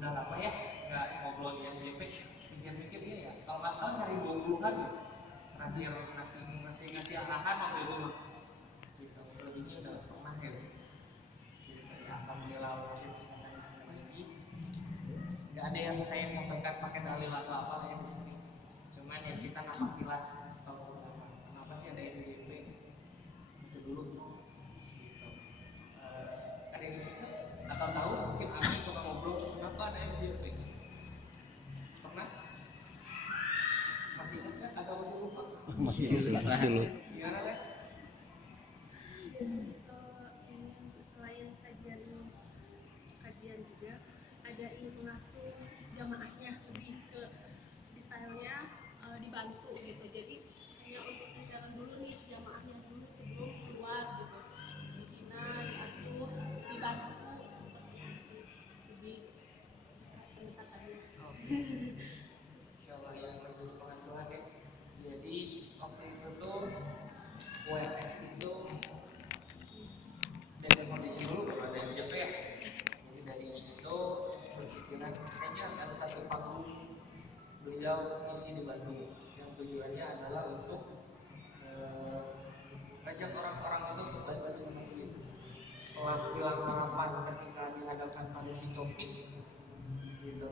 udah lama ya nggak ngobrol di MJP, pikir-pikir iya ya kalau nggak salah 2020-an ya terakhir ngasih arahan waktu itu mah gitu, selebihnya udah pernah ya gitu. Ya alhamdulillah masih kesempatan di sini lagi, nggak ada yang saya sampaikan pakai dalil atau apa ya di sini, cuman ya kita nampak kilas setahu kenapa sih ada MJP itu dulu gitu. Ada yang atau tahu mungkin Ami pernah ngobrol kenapa ada MJP, pernah? Masih ingat nggak atau masih lupa? Masih lupa. Gimana kan? Ini selain kajian juga ada ingin mengasuh jamaahnya lebih ke detailnya, dibantu gitu. Jadi hanya untuk jalan dulu nih jamaahnya dulu sebelum keluar gitu, dibina, diasuh, dibantu seperti itu lebih pendekatannya. Insyaallah yang majelis pengasuhan ya. Jadi waktu itu tuh WS itu dari kondisi dulu baru ada MJP ya. Jadi dari itu berpikiran kayaknya ada satu panggung beliau isi di Bandung yang tujuannya adalah untuk ngajak orang-orang itu untuk balik lagi ke masjid setelah hilang harapan ketika dihadapkan pada si topik gitu,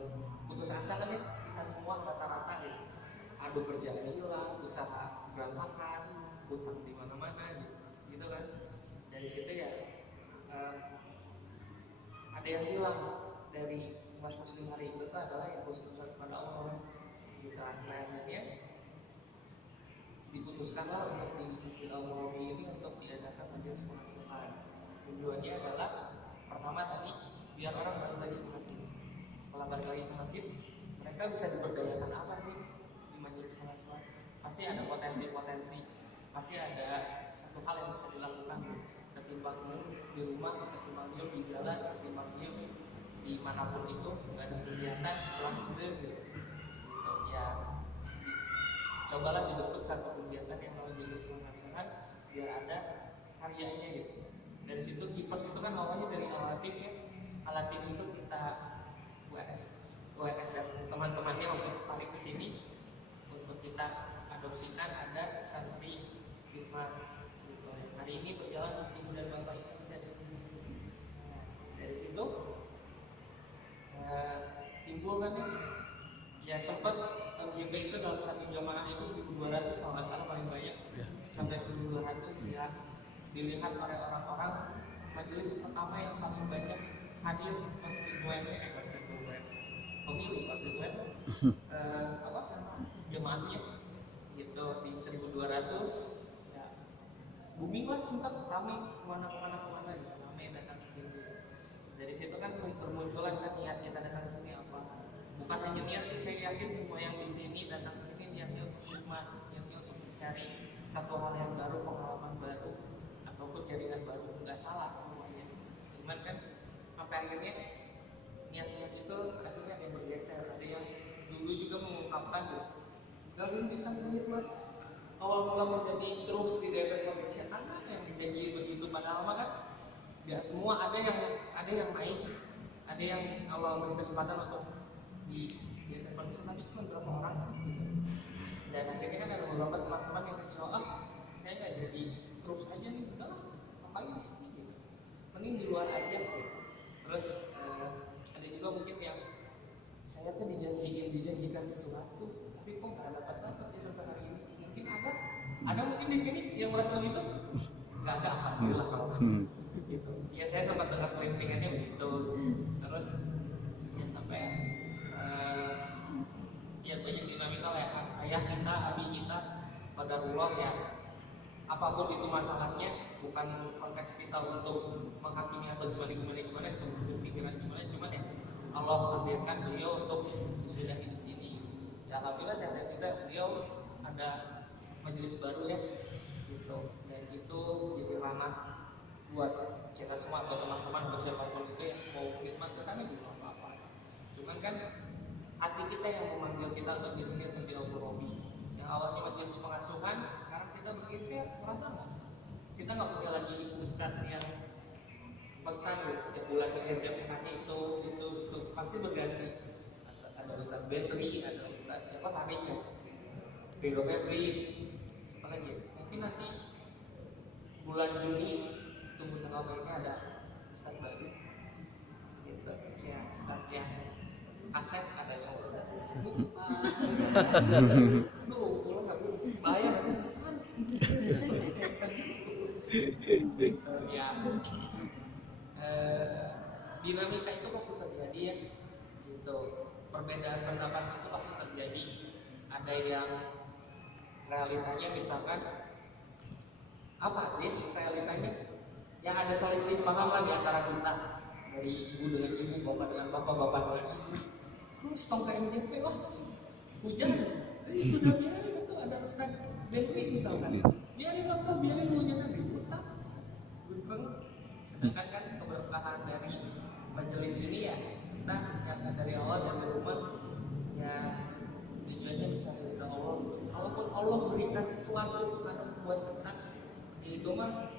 putus asa kan ya kita semua rata-rata gitu, adu kerjaan hilang, usaha berantakan, hutang di mana-mana gitu kan. Dari situ ya ada yang bilang dari umat muslim hari itu adalah yang khususnya kepada Allah gitu kan. Nah akhirnya diputuskanlah untuk di Masjid Al-Nawawi ini untuk diadakan majelis pengasuhan. Tujuannya adalah pertama tadi biar orang balik lagi ke masjid. Setelah balik lagi ke masjid, mereka bisa diberdayakan apa sih di majelis pengasuhan? Pasti ada potensi-potensi, pasti ada satu hal yang bisa dilakukan ketimbang di rumah, ketimbang di jalan, ketimbang di manapun itu nggak ada kegiatan pulang sendiri gitu ya. Cobalah dibentuk satu kegiatan yang namanya majelis pengasuhan biar ada karyanya gitu. Dari situ Kifas itu kan awalnya dari Alatif ya. Alatif itu kita WS dan teman-temannya untuk tarik ke sini untuk kita adopsikan ada santri hikmah gitu. Hari ini berjalan ibu dan bapak ini masih ada di sini. Nah, dari situ timbul kan ya sempat MJP itu dalam satu jamaah itu 1.200 kalau nggak salah paling banyak sampai 1.200 ya dilihat oleh orang-orang. Majelis pertama yang paling banyak hadir pemilih jemaahnya gitu di 1.200 ya. Booming kan sempat ramai kemana gitu, ramai datang ke sini. Dari situ kan bermunculan kan niat kita datang ke sini apa? Bukan hanya niat sih, saya yakin semua yang di sini datang ke sini niatnya untuk hikmah, niatnya untuk mencari satu hal yang baru, pengalaman baru ataupun jaringan baru, nggak salah semuanya. Cuman kan sampai akhirnya niat-niat itu akhirnya ada yang bergeser, ada yang dulu juga mengungkapkan gitu, gabung bisa saya buat awal mula menjadi terus di DP Foundation, ada yang menjadi begitu padahal mah kan nggak semua, ada yang naik, ada yang Allah beri kesempatan untuk di DP Foundation, tapi cuma berapa orang sih gitu. Dan akhirnya kan ada beberapa teman-teman yang kecewa, saya nggak jadi terus aja nih, udahlah ngapain di sini gitu, mending di luar aja gitu. Terus ada juga mungkin yang saya tuh dijanjikan sesuatu tapi kok nggak dapat ya sampai hari ini. Mungkin ada mungkin di sini yang merasa begitu, nggak ada, alhamdulillah kalau gitu ya. Saya sempat dengar selintingannya begitu. Terus ya sampai ya banyak dinamika lah ya, ayah kita, abi kita pada ruang ya, apapun itu masalahnya, bukan konteks kita untuk menghakimi atau gimana itu berpikiran gimana, cuman ya Allah takdirkan beliau untuk disudahi di sini. Ya alhamdulillah saya lihat kita beliau ada majelis baru ya gitu, dan itu jadi ranah buat kita semua atau teman-teman atau siapapun itu yang mau khidmat ke sana juga apa-apa. Cuman kan hati kita yang memanggil kita untuk di sini untuk di Al-Qurabi. Yang awalnya majelis pengasuhan, sekarang kita bergeser, merasa nggak? Kita nggak punya lagi ustadz yang konstan gitu, setiap bulan tiap hanya itu pasti berganti. Ada Ustadz Benri, ada Ustadz siapa Karim ya, Ridho Febri, siapa lagi? Mungkin nanti bulan Juni tunggu tanggal mainnya ada Ustadz baru gitu ya, Ustadz yang kaset ada yang aduh pulang nggak bayar nanti susah ya. Dinamika itu pasti terjadi ya gitu, perbedaan pendapat itu pasti terjadi. Ada yang realitanya misalkan apa sih realitanya yang ada selisih paham lah di antara kita, dari ibu dengan ibu, bapak dengan bapak, bapak dengan ibu. Terus tongkat MJP lah hujan, itu udah biarin itu ada Ustadz Benri misalkan, biarin apa, biarin hujan aja tetap betul. Sedangkan kan keberkahan dari majelis ini ya kita ingatkan dari awal dan dari rumah ya, tujuannya mencari ridha Allah. Kalaupun Allah berikan sesuatu karena buat kita, itu mah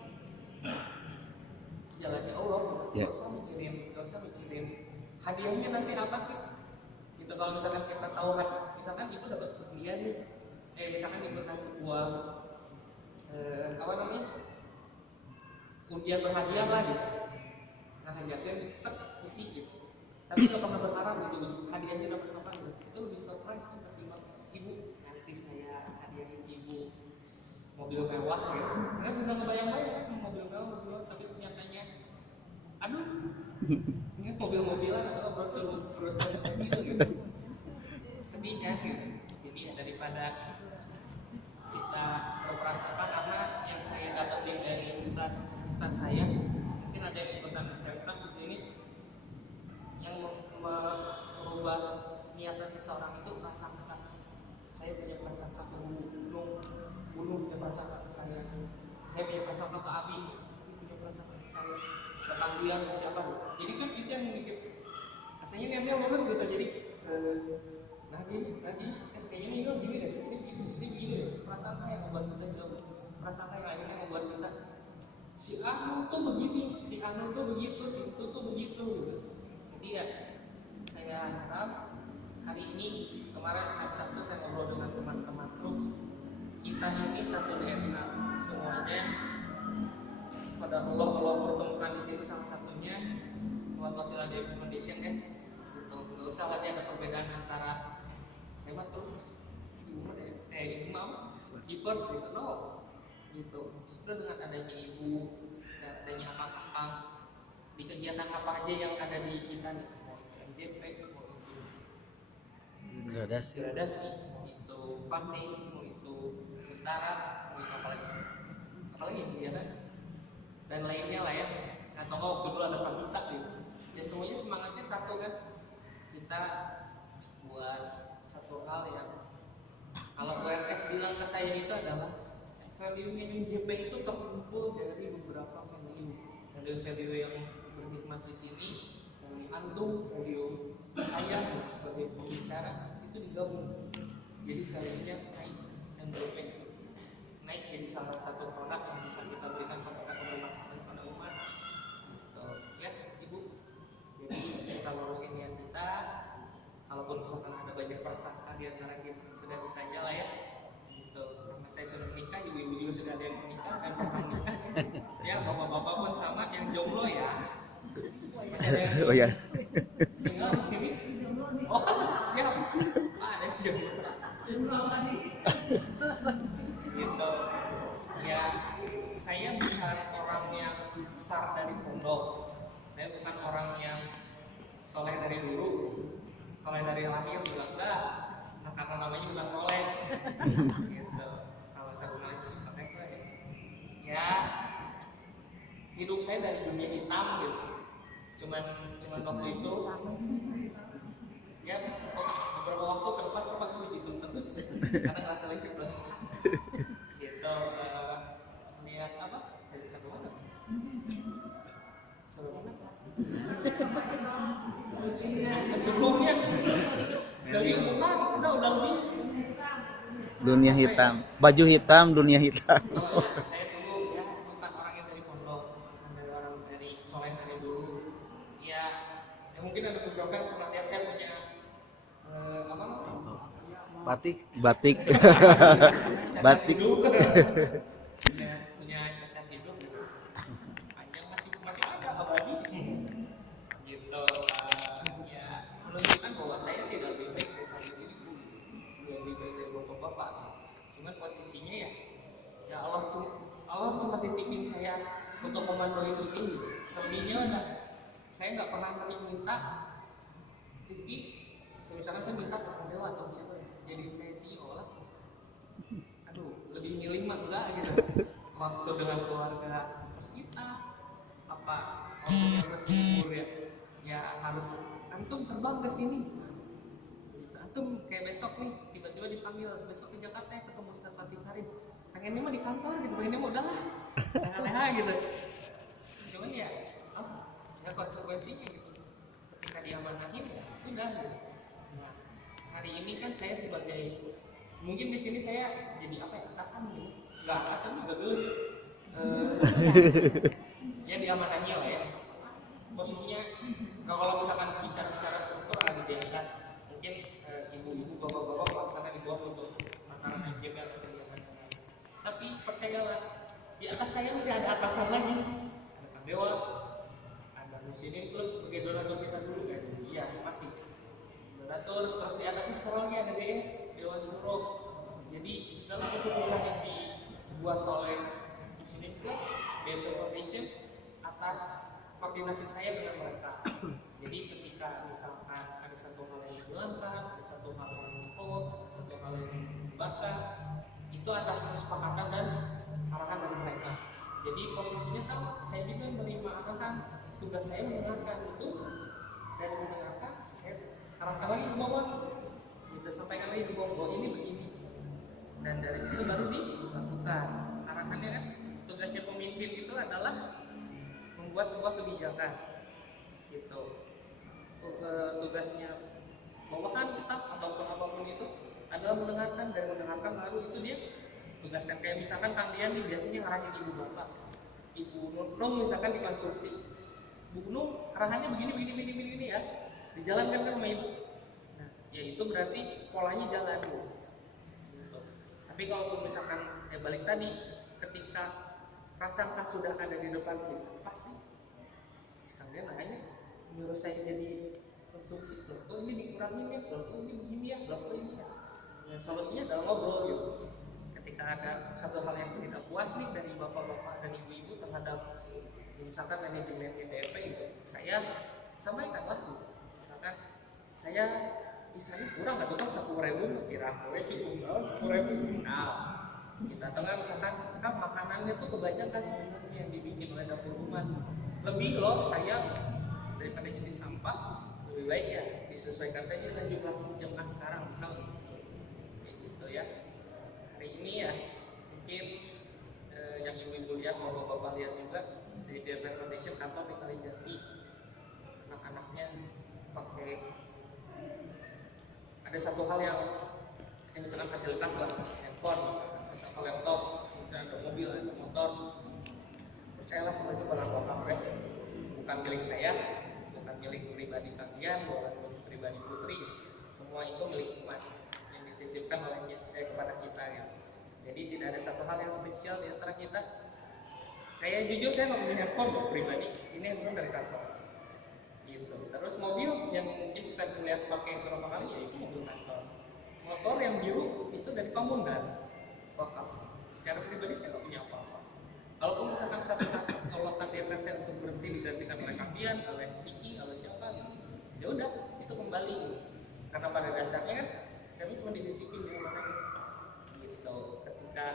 jalannya Allah gitu. Gak usah mikirin hadiahnya nanti apa sih gitu. Kalau misalkan kita tahu misalkan ibu dapat hadiah nih, misalkan ibu kasih sebuah apa namanya undian berhadiah lah gitu, nah hadiahnya tetap isi gitu, tapi nggak pernah berharap gitu hadiahnya dapat apa gitu, itu lebih surprise kan ketimbang ibu nanti saya hadiahin ibu mobil mewah gitu. Kan sudah ngebayang-bayang kan mobil mewah, tapi nyatanya aduh ini mobil-mobilan atau brosur gitu, sedih kan gitu. Jadi ya daripada kita berprasangka, karena yang saya dapetin dari Ustadz saya, mungkin ada yang ikutan SMK di sini, yang merubah niatan seseorang itu prasangka. Saya punya prasangka ke Gunung punya prasangka ke saya punya prasangka ke Abi, punya prasangka ke saya, ke Kandian, ke siapa. Jadi kan itu yang mikir, rasanya niatnya lurus gitu. Jadi kayaknya ini gini deh, ini gini deh. Prasangka yang membuat kita hidup, prasangka yang akhirnya membuat kita si Anu tuh begini, si Anu tuh begitu, si itu tuh begitu gitu. Jadi ya saya harap hari ini, kemarin hari Sabtu saya ngobrol dengan teman-teman troops, kita ini satu DNA semuanya. Pada Allah pertemukan di sini salah satunya buat wasilah dari foundation kan gitu. Nggak usah lagi ada perbedaan antara saya mah terus ibu mau givers gitu, no gitu. Setelah dengan adanya ibu dan adanya kakak di kegiatan apa aja yang ada di kita nih, mau itu MJP, mau itu gradasi itu funding, mau itu utara, mau itu apalagi kegiatan dan lainnya lah ya, atau waktu dulu ada Fagita gitu ya, semuanya semangatnya satu kan, kita buat satu hal yang kalau WRS bilang ke saya itu adalah value-nya MJP itu terkumpul dari beberapa value. Ada value yang berhikmat di sini, dari antum, value saya sebagai pembicara itu digabung, jadi value-nya naik, MJP itu naik jadi salah satu produk yang bisa kita berikan kepada umat. Gitu. Ya ibu, jadi kita lurusin niat kita. Kalaupun misalkan ada banyak prasangka di antara kita, sudah bisa aja lah ya. Gitu. Karena saya sudah menikah, ibu-ibu juga sudah ada yang menikah dan pernah menikah. Ya bapak-bapak pun sama, yang jomblo ya. Masih ada yang Oh ya. single di sini. Oh siap. Ada yang jomblo. Gitu. Ya saya bukan orang yang besar dari pondok. Saya bukan orang yang soleh dari dulu. Soleh dari lahir juga enggak, nah, karena namanya bukan soleh gitu. Kalau saya namanya soleh ya hidup saya dari dunia hitam gitu. Cuman waktu itu ya beberapa waktu ke depan coba gue hitam terus karena ngerasa lagi terus gitu. Lihat apa dari satu mana sebelumnya dari umuman udah lebih Dunia hitam, baju hitam, dunia hitam. saya dulu ya bukan orang yang dari pondok, bukan dari orang dari soleh dari dulu ya mungkin ada beberapa yang pernah lihat saya punya apa? Batik. Cacat Batik. hidup. punya cacat hidup gitu. Panjang masih ada abadi. Gitu. Ya menunjukkan bahwa saya tidak lebih baik daripada diriku, lebih baik dari bapak-bapak. Cuman posisinya ya Allah cuma titipin saya untuk memandoin ini. Selebihnya udah saya nggak pernah minta. Jadi misalkan saya minta ke Dewa atau siapa jadi saya CEO lah. Aduh, lebih milih mah enggak gitu. Waktu dengan keluarga tersita apa waktunya harus libur ya harus antum terbang ke sini. Antum kayak besok nih tiba-tiba dipanggil besok ke Jakarta ya ketemu Ustaz Fatih Karim. Pengennya mah di kantor gitu, pengennya mah udahlah leha gitu. Cuman ya konsekuensinya gitu. Ketika diamanahin ya sudah gitu. Nah, hari ini kan saya sebagai mungkin di sini saya jadi apa ya atasan gitu. Enggak atasan juga dulu. Ya diamanahi lah ya. Posisinya kalau misalkan bicara secara struktur ada di atas mungkin ibu-ibu bapak-bapak melaksanakan di bawah untuk antara MJP atau kegiatan yang lain. Tapi percayalah di atas saya masih ada atasan lagi, ada Kang Dewa, ada di sini terus sebagai donatur kita dulu kan, iya masih donatur, terus di atasnya sekarang lagi ada DS Dewan Suro. Jadi segala keputusan yang dibuat oleh di sini pula BMT Foundation atas koordinasi saya dengan mereka. Jadi ketika misalkan ada satu hal yang dihilangkan, ada satu hal yang dipot, ada satu hal yang dibakar, itu atas kesepakatan dan arahan dari mereka. Jadi posisinya sama, saya juga menerima arahan, tugas saya mendengarkan itu dan mendengarkan, saya arahkan lagi ke bawah, kita sampaikan lagi ke bawah ini begini, dan dari situ baru dilakukan. Arahannya kan, tugasnya pemimpin itu adalah membuat sebuah kebijakan, gitu. Tugasnya bawahan staf ataupun apapun itu adalah mendengarkan dan mendengarkan lalu itu dia tugaskan. Kayak misalkan Kang Dian nih biasanya ngarahin ibu bapak, ibu Nung misalkan dikonsumsi, Bu Nung arahannya begini ya, dijalankan kan sama ibu. Nah, ya itu berarti polanya jalan Bu. Gitu. Tapi kalau misalkan balik tadi, ketika prasangka sudah ada di depan kita, pasti sekalian nanya nyuruh saya jadi konsumsi, loh kok ini dikurangin ya, loh kok ini begini ya, loh kok ini ya. Ya solusinya adalah ngobrol gitu. Ketika ada satu hal yang tidak puas nih dari bapak-bapak dan ibu-ibu terhadap misalkan manajemen ITP itu, saya sampaikanlah gitu. Misalkan saya misalnya kurang nggak tuh kan 10.000 kira cukup banget 10.000 misal kita tengah misalkan kan makanannya tuh kebanyakan sebenarnya yang dibikin oleh dapur umat lebih loh saya daripada jadi sampah lebih baik ya disesuaikan saja dengan jumlah jemaah sekarang misal gitu ya. Hari ini ya mungkin yang ibu-ibu lihat bapak-bapak lihat juga dari DP Foundation kantor di Kalijati anak-anaknya pakai ada satu hal yang misalkan fasilitas lah handphone misalkan atau laptop misalkan ada mobil ada motor percayalah sebagai barang wakaf bukan milik saya bukan milik pribadi kalian bukan milik pribadi putri semua itu milik umat yang dititipkan oleh kepada kita ya. Jadi tidak ada satu hal yang spesial di antara kita. Saya jujur saya nggak punya handphone pribadi ini handphone dari kantor gitu. Terus mobil yang mungkin suka dilihat pakai beberapa kali ya itu mobil kantor. Motor yang biru itu dari Pamundan wakaf. Secara pribadi saya nggak punya apa-apa. Kalaupun misalkan satu saat kalau KTP saya untuk berhenti digantikan oleh Kapian, oleh Diki, oleh siapa, ya udah itu kembali. Karena pada dasarnya kan saya cuma dititipin di rumah gitu. Ketika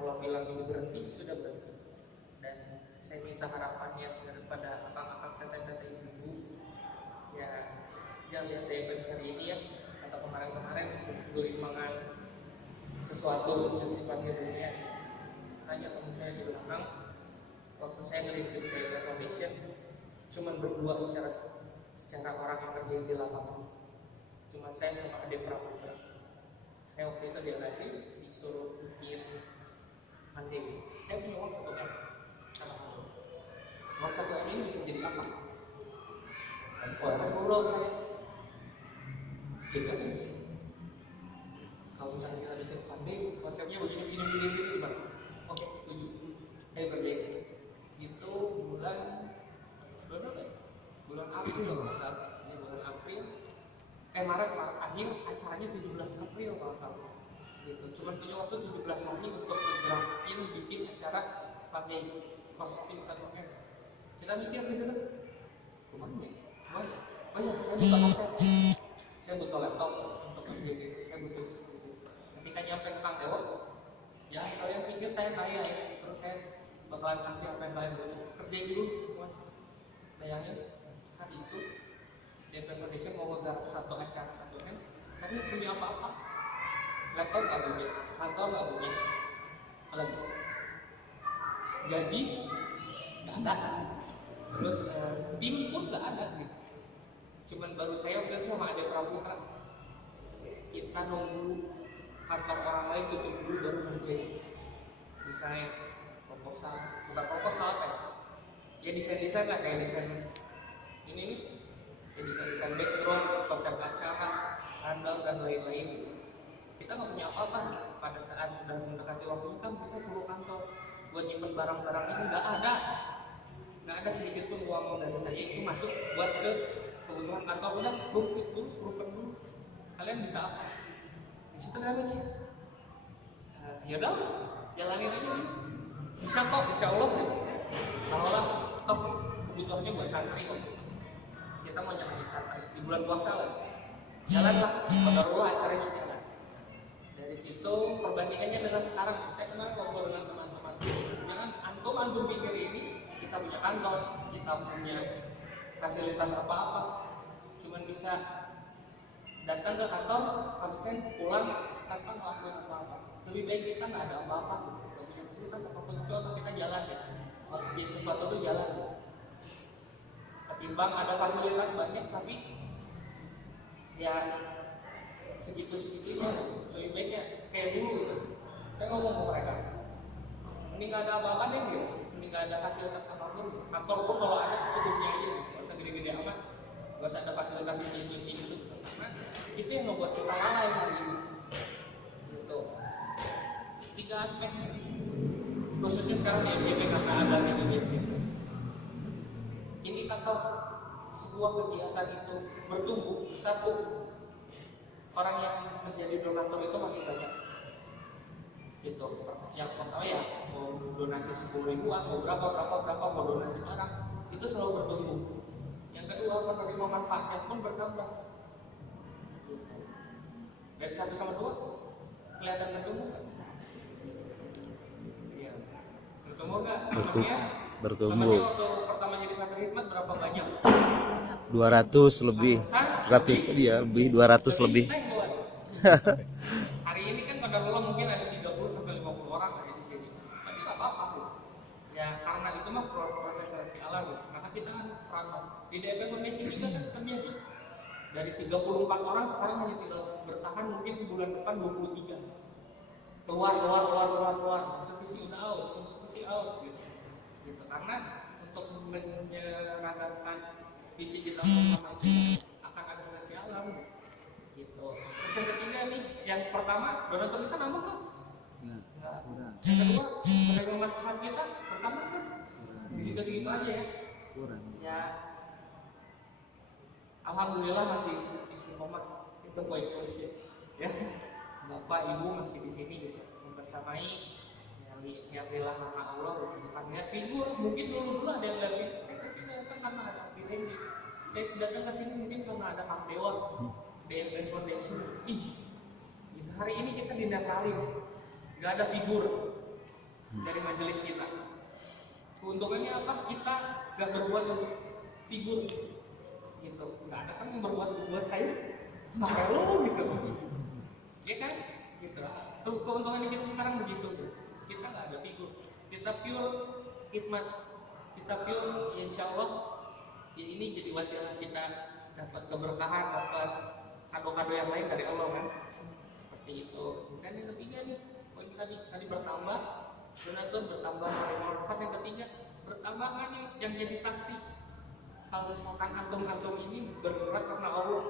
Allah bilang ini berhenti sudah berhenti. Dan saya minta harapannya daripada akang-akang kata-kata ibu ya jangan lihat DPS hari ini ya atau kemarin-kemarin gelimpangan sesuatu yang sifatnya dunia. Hanya teman saya di belakang waktu saya ngerintis DPS Foundation cuma berdua secara orang yang kerja di lapangan cuma saya sama adik Praputra. Saya waktu itu dilatih disuruh bikin mandiri. Saya punya uang 1 M. Uang 1 M ini bisa jadi apa? kualitas ngobrol saya juga kan. Kalau misalnya kita bikin funding konsepnya begini Bang. Oke, setuju. Everyday itu bulan April kalau nggak salah. Ini bulan April, Maret akhir, acaranya 17 April kalau nggak salah. Gitu. Cuman punya waktu 17 hari untuk ngegerakin bikin acara funding costing 1M. Kita mikir di sana, kemana ya? Oh ya, saya butuh laptop. Saya butuh laptop untuk kerja gitu. Saya butuh. Ketika nyampe ke Kang Dewo, ya kalian pikir saya kaya, terus saya bakalan kasih apa yang kalian butuh. Kerjain dulu semua. Bayangin saat itu DP Foundation mau ngegarap satu acara 1M, tapi punya apa-apa. Laptop nggak punya, kantor nggak punya, apalagi gaji nggak ada, terus tim pun nggak ada gitu. Cuman baru saya waktu itu sama Ade Praputra, kita nunggu kantor orang lain tutup dulu baru ngerjain desain proposal, bukan proposal apa ya desain lah, kayak desain ini nih, ya desain background, konsep acara, handle dan lain-lain gitu. Kita nggak punya apa-apa nih. Pada saat sudah mendekati waktunya kan kita perlu kantor buat nyimpen barang-barang ini, nggak ada sedikit pun uang dari saya itu masuk buat ke kebutuhan kantor. Udah proven dulu kalian bisa apa. Di situ kan mikir, ya udah jalanin aja gitu. Bisa kok, insya Allah gitu. Taruhlah top kebutuhannya buat santri kok. Kita mau nyampe santri di bulan puasa lah, jalanlah kodarullah acaranya jalan. Dari situ perbandingannya dengan sekarang, saya kenal ngobrol dengan teman-teman. Jangan antum pikir ini kita punya kantor, kita punya fasilitas apa-apa, cuman bisa datang ke kantor, absen, pulang tanpa ngelakuin apa-apa. Lebih baik kita nggak ada apa-apa, nggak punya fasilitas apapun itu, atau kita jalan ya, bikin sesuatu tuh jalan. Ketimbang ada fasilitas banyak tapi ya segitu-segitunya, lebih baiknya kayak dulu gitu. Saya ngomong ke mereka, ini nggak ada apa-apa deh gitu, ini nggak ada fasilitas apapun. Kantor pun kalau ada secukupnya aja, nggak usah gede-gede amat, nggak usah ada fasilitas yang gitu. Karena itu yang membuat kita lalai hari ini. Gitu. 3 aspek, khususnya sekarang di MGP karena ada MGP. Indikator sebuah kegiatan itu bertumbuh, satu, orang yang menjadi donatur itu makin banyak. Gitu. Yang pertama ya mau donasi 10.000, mau berapa mau donasi barang, itu selalu bertumbuh. Yang kedua, penerima manfaatnya pun bertambah. Gitu. Dari 1 sama 2 kelihatan bertumbuh kan? Iya. Bertumbuh nggak? Bertumbuh. Namanya waktu pertama jadi santri hikmat berapa banyak? 200 lebih. 100 dia lebih 200 lebih. Hari ini kan pada mula mungkin ada 30 sampai 50 orang di sini. Tapi nggak apa-apa tuh. Ya karena itu mah proses seleksi alam gitu. Maka kita kan perantau. Di DP Foundation juga kan terjadi. Dari 34 orang sekarang hanya tinggal bertahan, mungkin bulan depan 23. Keluar. Konstitusi udah out gitu. Karena untuk menyeragakan visi kita bersama itu akan ada seleksi alam gitu. Terus yang ketiga nih, yang pertama donatur kita nambah kan? Enggak. Yang kedua, penerima manfaat kita bertambah kan? Segitu aja ya. Ya, alhamdulillah masih istiqomah, itu poin plus ya. Bapak Ibu masih di sini gitu, membersamai lihatlah nama Allah, bukan lihat figur. Mungkin dulu ada yang lihat saya kesini kan karena ada piring. Saya datang ke sini mungkin karena ada Kang Dewa, DP Foundation. Hari ini kita dinetralin, nggak ada figur dari majelis kita. Keuntungannya apa? Kita nggak berbuat untuk figur, gitu. Nggak ada kan yang berbuat buat saya, sampai lo gitu, ya kan? Gitu. Keuntungannya kita sekarang begitu. Kita nggak ada figur, kita pure khidmat, kita pure ya insya Allah ya ini jadi wasilah kita dapat keberkahan, dapat kado-kado yang lain dari Allah kan, seperti itu. Dan yang ketiga nih, poin tadi bertambah, donatur bertambah, manfaat. Yang ketiga bertambah kan yang jadi saksi kalau misalkan antum ini bergerak karena Allah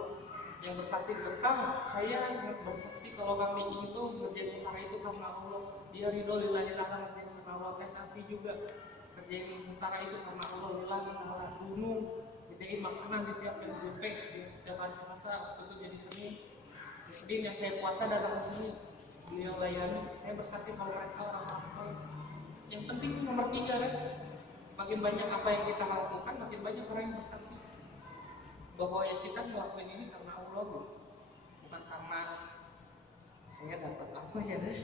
yang bersaksi tentang saya bersaksi kalau Kang Niki itu ngerjain acara itu karena Allah, dia ridho lillahi ta'ala ngerjain karena Allah. Tes Api juga kerjain acara itu karena Allah lillahi ta'ala. Gunung gedein makanan di tiap MJP di tiap hari Selasa itu jadi Senin. Senin yang saya puasa datang ke sini beliau layani, saya bersaksi kalau mereka orang-orang soleh. Yang penting nomor 3 kan, makin banyak apa yang kita lakukan makin banyak orang yang bersaksi bahwa yang kita melakukan ini karena Allah gitu. Bukan karena saya dapat apa ya dari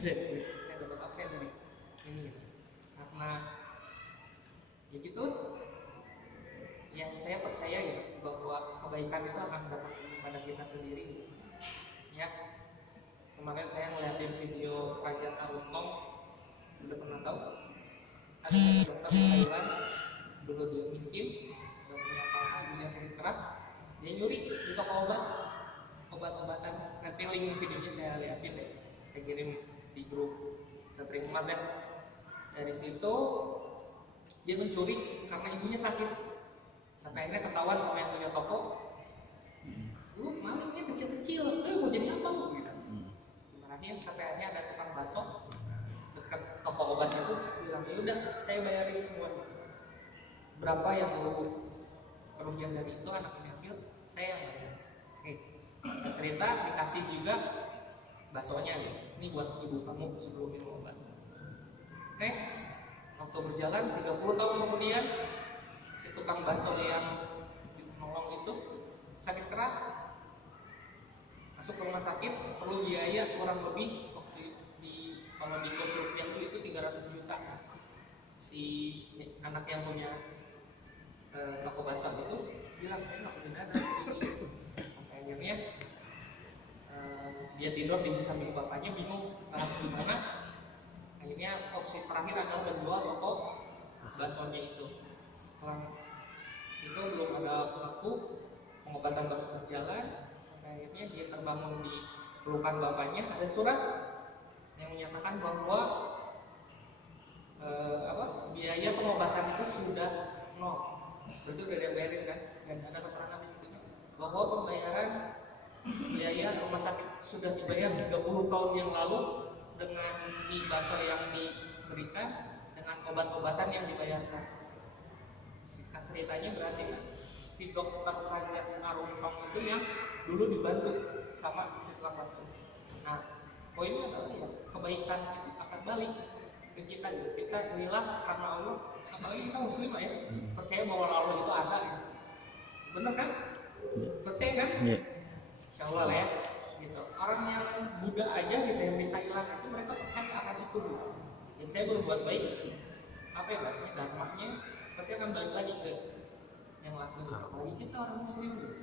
saya dapat apa ya dari ini gitu. Karena ya gitu, yang saya percaya gitu bahwa kebaikan itu akan datang kepada kita sendiri gitu. Ya kemarin saya ngeliatin video Raja Taruntong, udah pernah tahu ada dokter di Thailand, dulu dia miskin, udah punya papa, dia sakit keras, dia nyuri di toko obat-obatan. Nanti link videonya saya liatin deh, saya kirim di grup Satria Umat ya. Dari situ dia mencuri karena ibunya sakit, sampai akhirnya ketahuan sama yang punya toko. Lu malingnya kecil-kecil, mau jadi apa lu gitu. Marahin sampai akhirnya ada tukang bakso dekat toko obat itu bilang, ya udah saya bayarin semuanya. Berapa yang lu kerugian dari itu anaknya ambil, saya yang bayar. Oke, cerita dikasih juga baksonya gitu. Ini buat ibu kamu sebelum minum obat. Next, waktu berjalan 30 tahun kemudian si tukang bakso yang nolong itu sakit keras, masuk ke rumah sakit, perlu biaya kurang lebih kalau di kurs rupiah itu 300 juta. Si anak yang punya toko bakso itu bilang saya nggak punya dana segini. Sampai akhirnya dia tidur di samping bapaknya, bingung harus gimana. Akhirnya opsi terakhir adalah menjual toko baksonya itu. Setelah itu belum ada laku, pengobatan terus berjalan sampai akhirnya dia terbangun di pelukan bapaknya. Ada surat yang menyatakan bahwa biaya pengobatan itu sudah nol, itu udah dibayarin kan, dan ada keterangan di situ bahwa pembayaran biaya rumah sakit sudah dibayar 30 tahun yang lalu dengan mie bakso yang diberikan, dengan obat-obatan yang dibayarkan. Singkat ceritanya berarti kan si dokter Raja Taruntong itu yang dulu dibantu sama si tukang bakso. Nah, poinnya adalah ya kebaikan itu akan balik ke kita gitu. Kita inilah karena Allah, apalagi kita muslim ya, percaya bahwa Allah itu ada gitu. Bener kan? Percaya kan? Yeah. Insya Allah lah ya gitu. Orang yang Buddha aja gitu yang di Thailand itu mereka percaya akan itu gitu. Ya saya berbuat baik, apa ya bahasanya, dharmanya pasti akan balik lagi ke yang lakuin. Apalagi kita orang muslim gitu.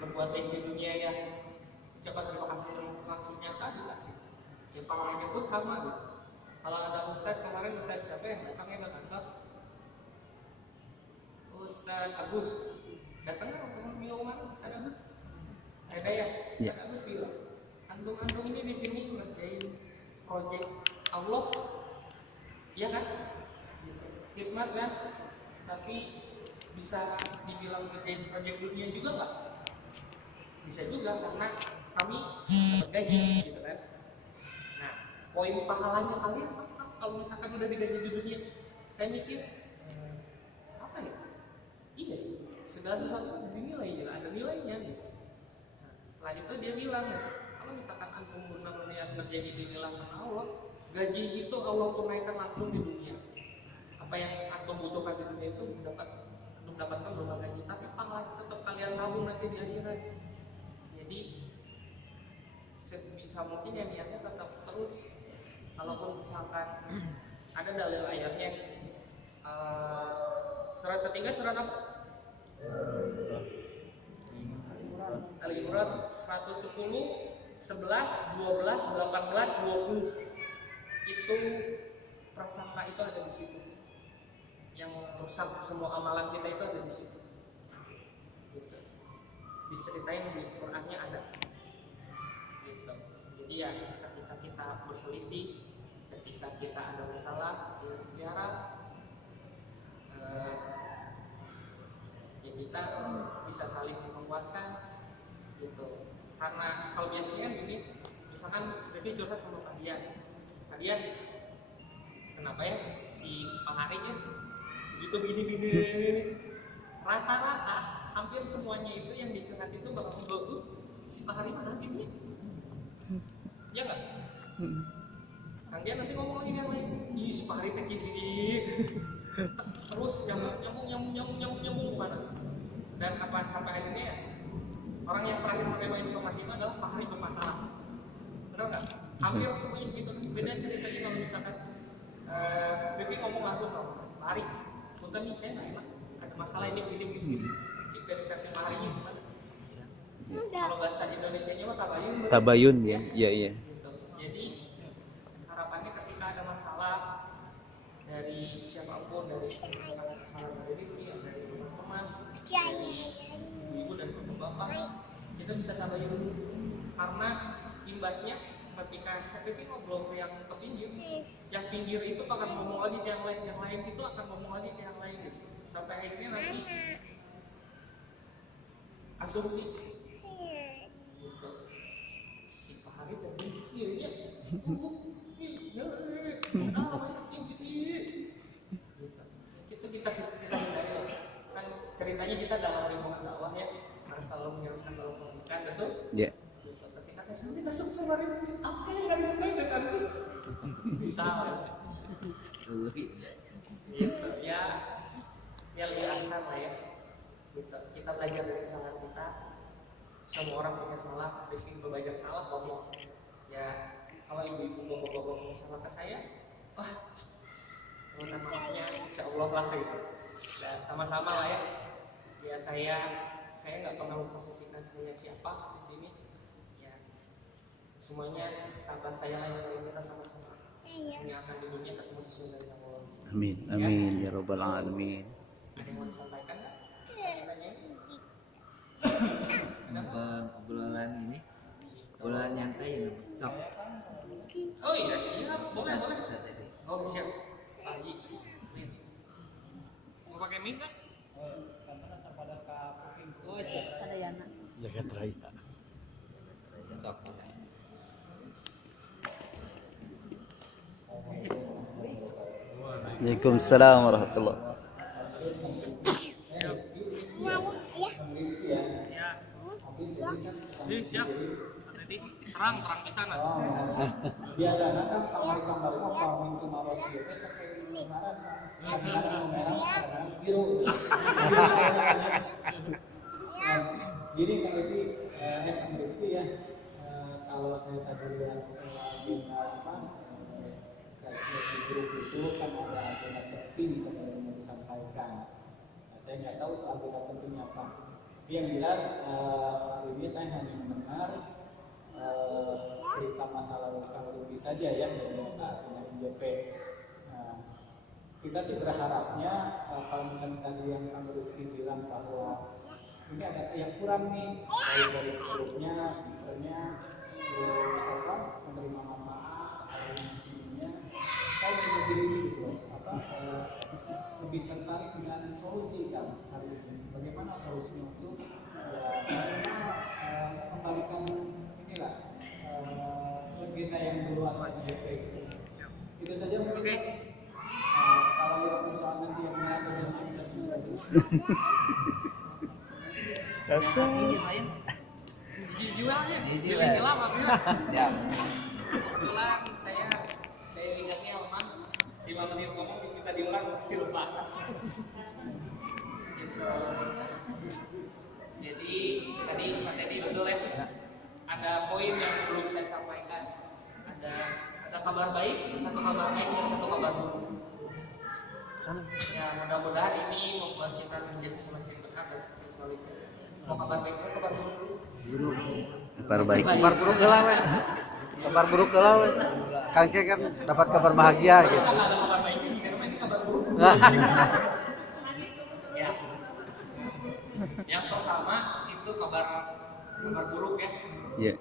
Berbuat baik di dunia ya cepat terima kasih langsung nyata dikasih. Ya pahalanya pun sama gitu. Kalau ada Ustadz, kemarin Ustadz siapa yang datangnya ke kantor? Ustadz Agus. Datangnya teman beliau mana? Ustadz Agus. Ada ya? Ustadz Agus bilang, antum-antum ini di sini ngerjain proyek Allah, iya kan? Khidmat kan? Tapi bisa dibilang ngerjain proyek dunia juga nggak? Bisa juga karena kami dapat gaji gitu kan. Nah, poin pahalanya kalian apa kalau misalkan udah digaji di dunia? Saya mikir apa ya? Iya, segala sesuatu dinilai gitu, ada nilainya gitu. Nah, setelah itu dia bilang gitu, kalau misalkan antum benar niat menjadi dinilai karena Allah, gaji itu Allah tunaikan langsung di dunia. Apa yang antum butuhkan di dunia itu antum dapatkan berupa gaji, tapi pahala tetap kalian tabung nanti di akhirat. Jadi sebisa mungkin ya niatnya tetap terus. Kalaupun misalkan ada dalil ayatnya, surat ketiga surat apa? Al-Imran 110, 11, 12, 18, 20. Itu prasangka itu ada di situ. Yang rusak semua amalan kita itu ada di situ. Gitu. Diceritain di Qurannya ada. Gitu. Jadi ya ketika kita berselisih, ketika kita ada masalah di biara, kita bisa saling menguatkan gitu. Karena kalau biasanya gini, misalkan Devi curhat sama Pak Dian, kenapa ya si Pak Hari ya gitu begini, rata-rata hampir semuanya itu yang dicurhat itu bakal si Pak Hari mana gitu ya nggak? Kang Dian nanti ngomong lagi yang lain, ih si Pak Hari teh gini, terus nyambung mana? Dan apa sampai akhirnya ya, orang yang terakhir menerima informasi itu adalah Pak Hari bermasalah, benar nggak? Hampir semuanya begitu. Beda ceritanya kalau misalkan Devi ngomong langsung dong, Pak Hari, bukan nih saya nggak enak, ada masalah ini begini. Cik dari versi Pak Hari gimana? Kalau bahasa Indonesianya mah tabayun. Tabayun ya, iya. Gitu. Jadi harapannya ketika ada masalah dari siapapun, dari misalkan masalah dari Devi, dari teman-teman, dari ibu dan bapak, kita bisa tabayun karena imbasnya ketika Devi ngobrol ke yang ke pinggir, yang pinggir itu akan ngomong lagi ke yang lain itu akan ngomong lagi ke yang lain gitu. Sampai akhirnya nanti asumsi gitu. Si Pak Hari tadi ya gitu kita hindari loh. Kan ceritanya kita dalam lingkungan dakwah ya harus selalu menyerukan dalam pembicaraan, betul? Iya. Ketika Santi masuk sama Devi, apa yang nggak disukai dari Santi? Bisa gitu ya lebih asal lah ya gitu. Kita belajar dari kesalahan kita, semua orang punya salah, Devi berbanyak salah ngomong ya. Kalau ibu-ibu ngomong salah ke saya, wah minta maafnya insya Allah lah gitu. Dan sama-sama lah ya saya nggak pernah memposisikan saya siapa di sini ya, semuanya sahabat saya lah, yang kita sama-sama ini akan di dunia ketemu di surga yang Allah. Amin ya rabbal alamin. Ada yang mau disampaikan nggak? Apa obrolan ini? Obrolan nyantai ya, sok. Oh iya siap, boleh. Bisa tadi. Oh siap. Aji, mau pakai mic kan? Sadayana. Jagat raya. Sok. Waalaikumsalam warahmatullahi. Ya. Siap. Nanti terang di sana. Biasanya kan kamar-kamar itu kalau itu mawas biasa sampai kemarin kadang-kadang merah kadang biru. Jadi Kang Devi ya, kalau saya tadi lihat kayak di grup itu kan ada agenda penting yang mau disampaikan. Saya nggak tahu agenda pentingnya apa. Tapi yang jelas hari ini saya hanya mendengar cerita masa lalu Kang Devi saja ya dari dengan MJP. Kita sih berharapnya kalau misalnya tadi yang Kang Devi bilang bahwa ini ada yang kurang nih dari grupnya, misalnya misalkan menerima manfaat atau misinya, saya lebih tertarik dengan solusi kan hari ini. Bagaimana solusinya untuk kembalikan inilah legenda yang dulu atas JP itu saja mungkin. Kalau yang persoalan nanti yang mengaturnya bisa Ini lain. Jualnya, Dijual. pilih lama bilang. Ya. Kebetulan saya dari ingatnya lemah, 5 menit ngomong kita diulang hasil batas. Gitu. Jadi tadi Pak Teddy betul ya, ada poin yang belum saya sampaikan. Ada kabar baik, satu kabar baik dan satu kabar buruk. Ya mudah-mudahan ini membuat kita menjadi semakin dekat dan semakin solid. Mau kabar baik atau kabar buruk dulu? Kabar baik. Kabar buruk lah we. Kabar buruk lah we. Kangke kan dapat kabar bahagia gitu. Kita nggak ada kabar baiknya nih, karena ini kabar buruk. Ya. Yang pertama itu kabar buruk ya. Iya.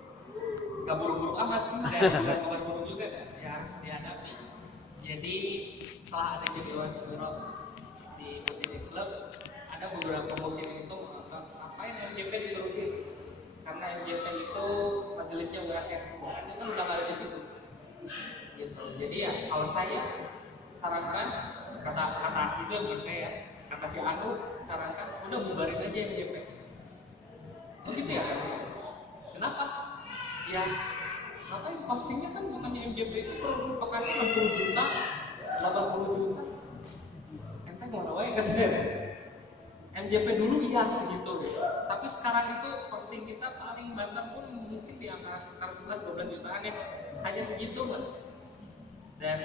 Gak buruk-buruk amat sih, dan kabar buruk juga kan, ya harus dihadapi. Jadi setelah ada Jadwal Syuro di Musik Club, ada beberapa musim itu MJP diterusin karena MJP itu majelisnya URS semua kan udah nggak ada di situ gitu. Jadi ya kalau saya sarankan kata itu MJP ya, kata si Anu sarankan udah bubarin aja MJP. Oh gitu ya? Kenapa? Ya makanya costingnya kan bukannya MJP itu per pekannya 60 juta 80 juta ente mau nawain katanya MJP dulu iya segitu gitu. Tapi sekarang itu costing kita paling banter pun mungkin di angka sekitar 11-12 jutaan ya, hanya segitu kan. Dan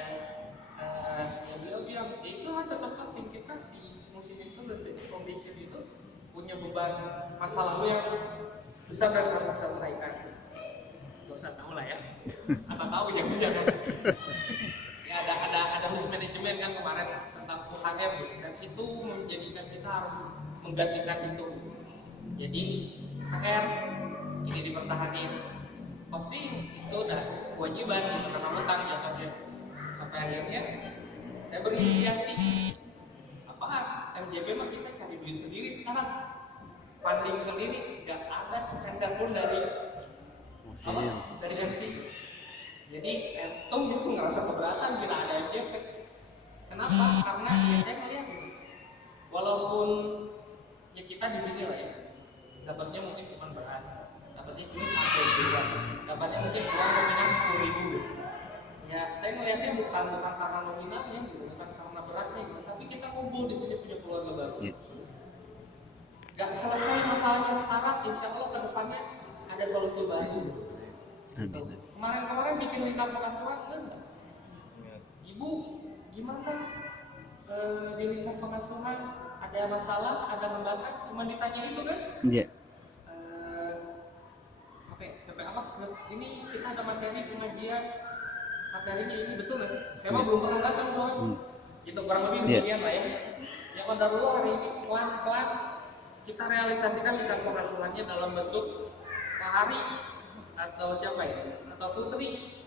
beliau bilang ya itu kan tetap costing kita di musim itu dan foundation itu punya beban masa lalu yang besar dan harus selesaikan. Gak usah tahu lah ya, atau tahu jangan-jangan ya ada mismanagement kan kemarin tentang UKM dan itu menjadikan kita harus menggantikan itu. Jadi UKM ini dipertahankan, costing itu udah kewajiban gitu karena utang ya kan ya. Sampai akhirnya saya berinisiasi apaan MJP mah kita cari duit sendiri sekarang, funding sendiri, nggak ada sepeser pun dari dari MC. Jadi entum itu ngerasa keberatan kita ada MJP. Kenapa? Karena ya saya ngeliat gitu. Walaupun ya kita di sini lah ya, dapatnya mungkin cuma beras, dapatnya cuma sampai bulan, dapatnya mungkin uang nominal 10.000. Ya saya ngeliatnya bukan karena nominalnya gitu, bukan karena berasnya gitu, tapi kita kumpul di sini punya keluarga baru. Gak selesai masalahnya sekarang, insya Allah kedepannya ada solusi baru. Gitu. Kemarin bikin lingkar pengasuhan enggak? Ibu gimana di lingkar pengasuhan ada masalah, ada hambatan, cuma ditanya itu kan? Iya. PP apa? Ini kita ada materi pengajian, materinya ini betul nggak sih? Saya mah belum pernah datang soalnya. Gitu kurang lebih demikian lah ya. Ya qadarullah hari ini pelan-pelan kita realisasikan lingkar pengasuhannya dalam bentuk Pak Hari atau siapa ya, atau Putri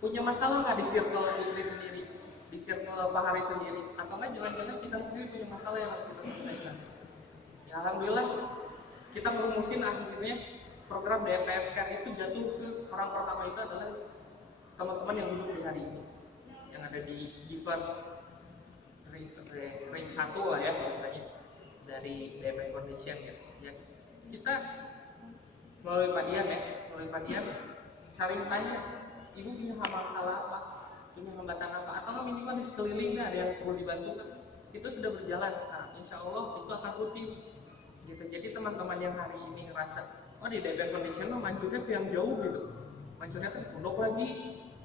punya masalah nggak di circle Putri sendiri, di circle Pak Hari sendiri, atau nggak jangan-jangan kita sendiri punya masalah yang harus kita selesaikan. Ya alhamdulillah kita merumusin akhirnya program DPFK itu jatuh ke orang pertama itu adalah teman-teman yang duduk di hari ini, yang ada di Givers ring 1 lah ya biasanya dari DP Foundation ya. Kita melalui Padian saling tanya, ibu punya masalah apa, punya hambatan apa, atau minimal di sekelilingnya ada yang perlu dibantu kan? Itu sudah berjalan sekarang, insya Allah itu akan rutin gitu. Jadi teman-teman yang hari ini ngerasa oh di DP Foundation mah mancurnya ke yang jauh gitu, mancurnya ke pondok lagi,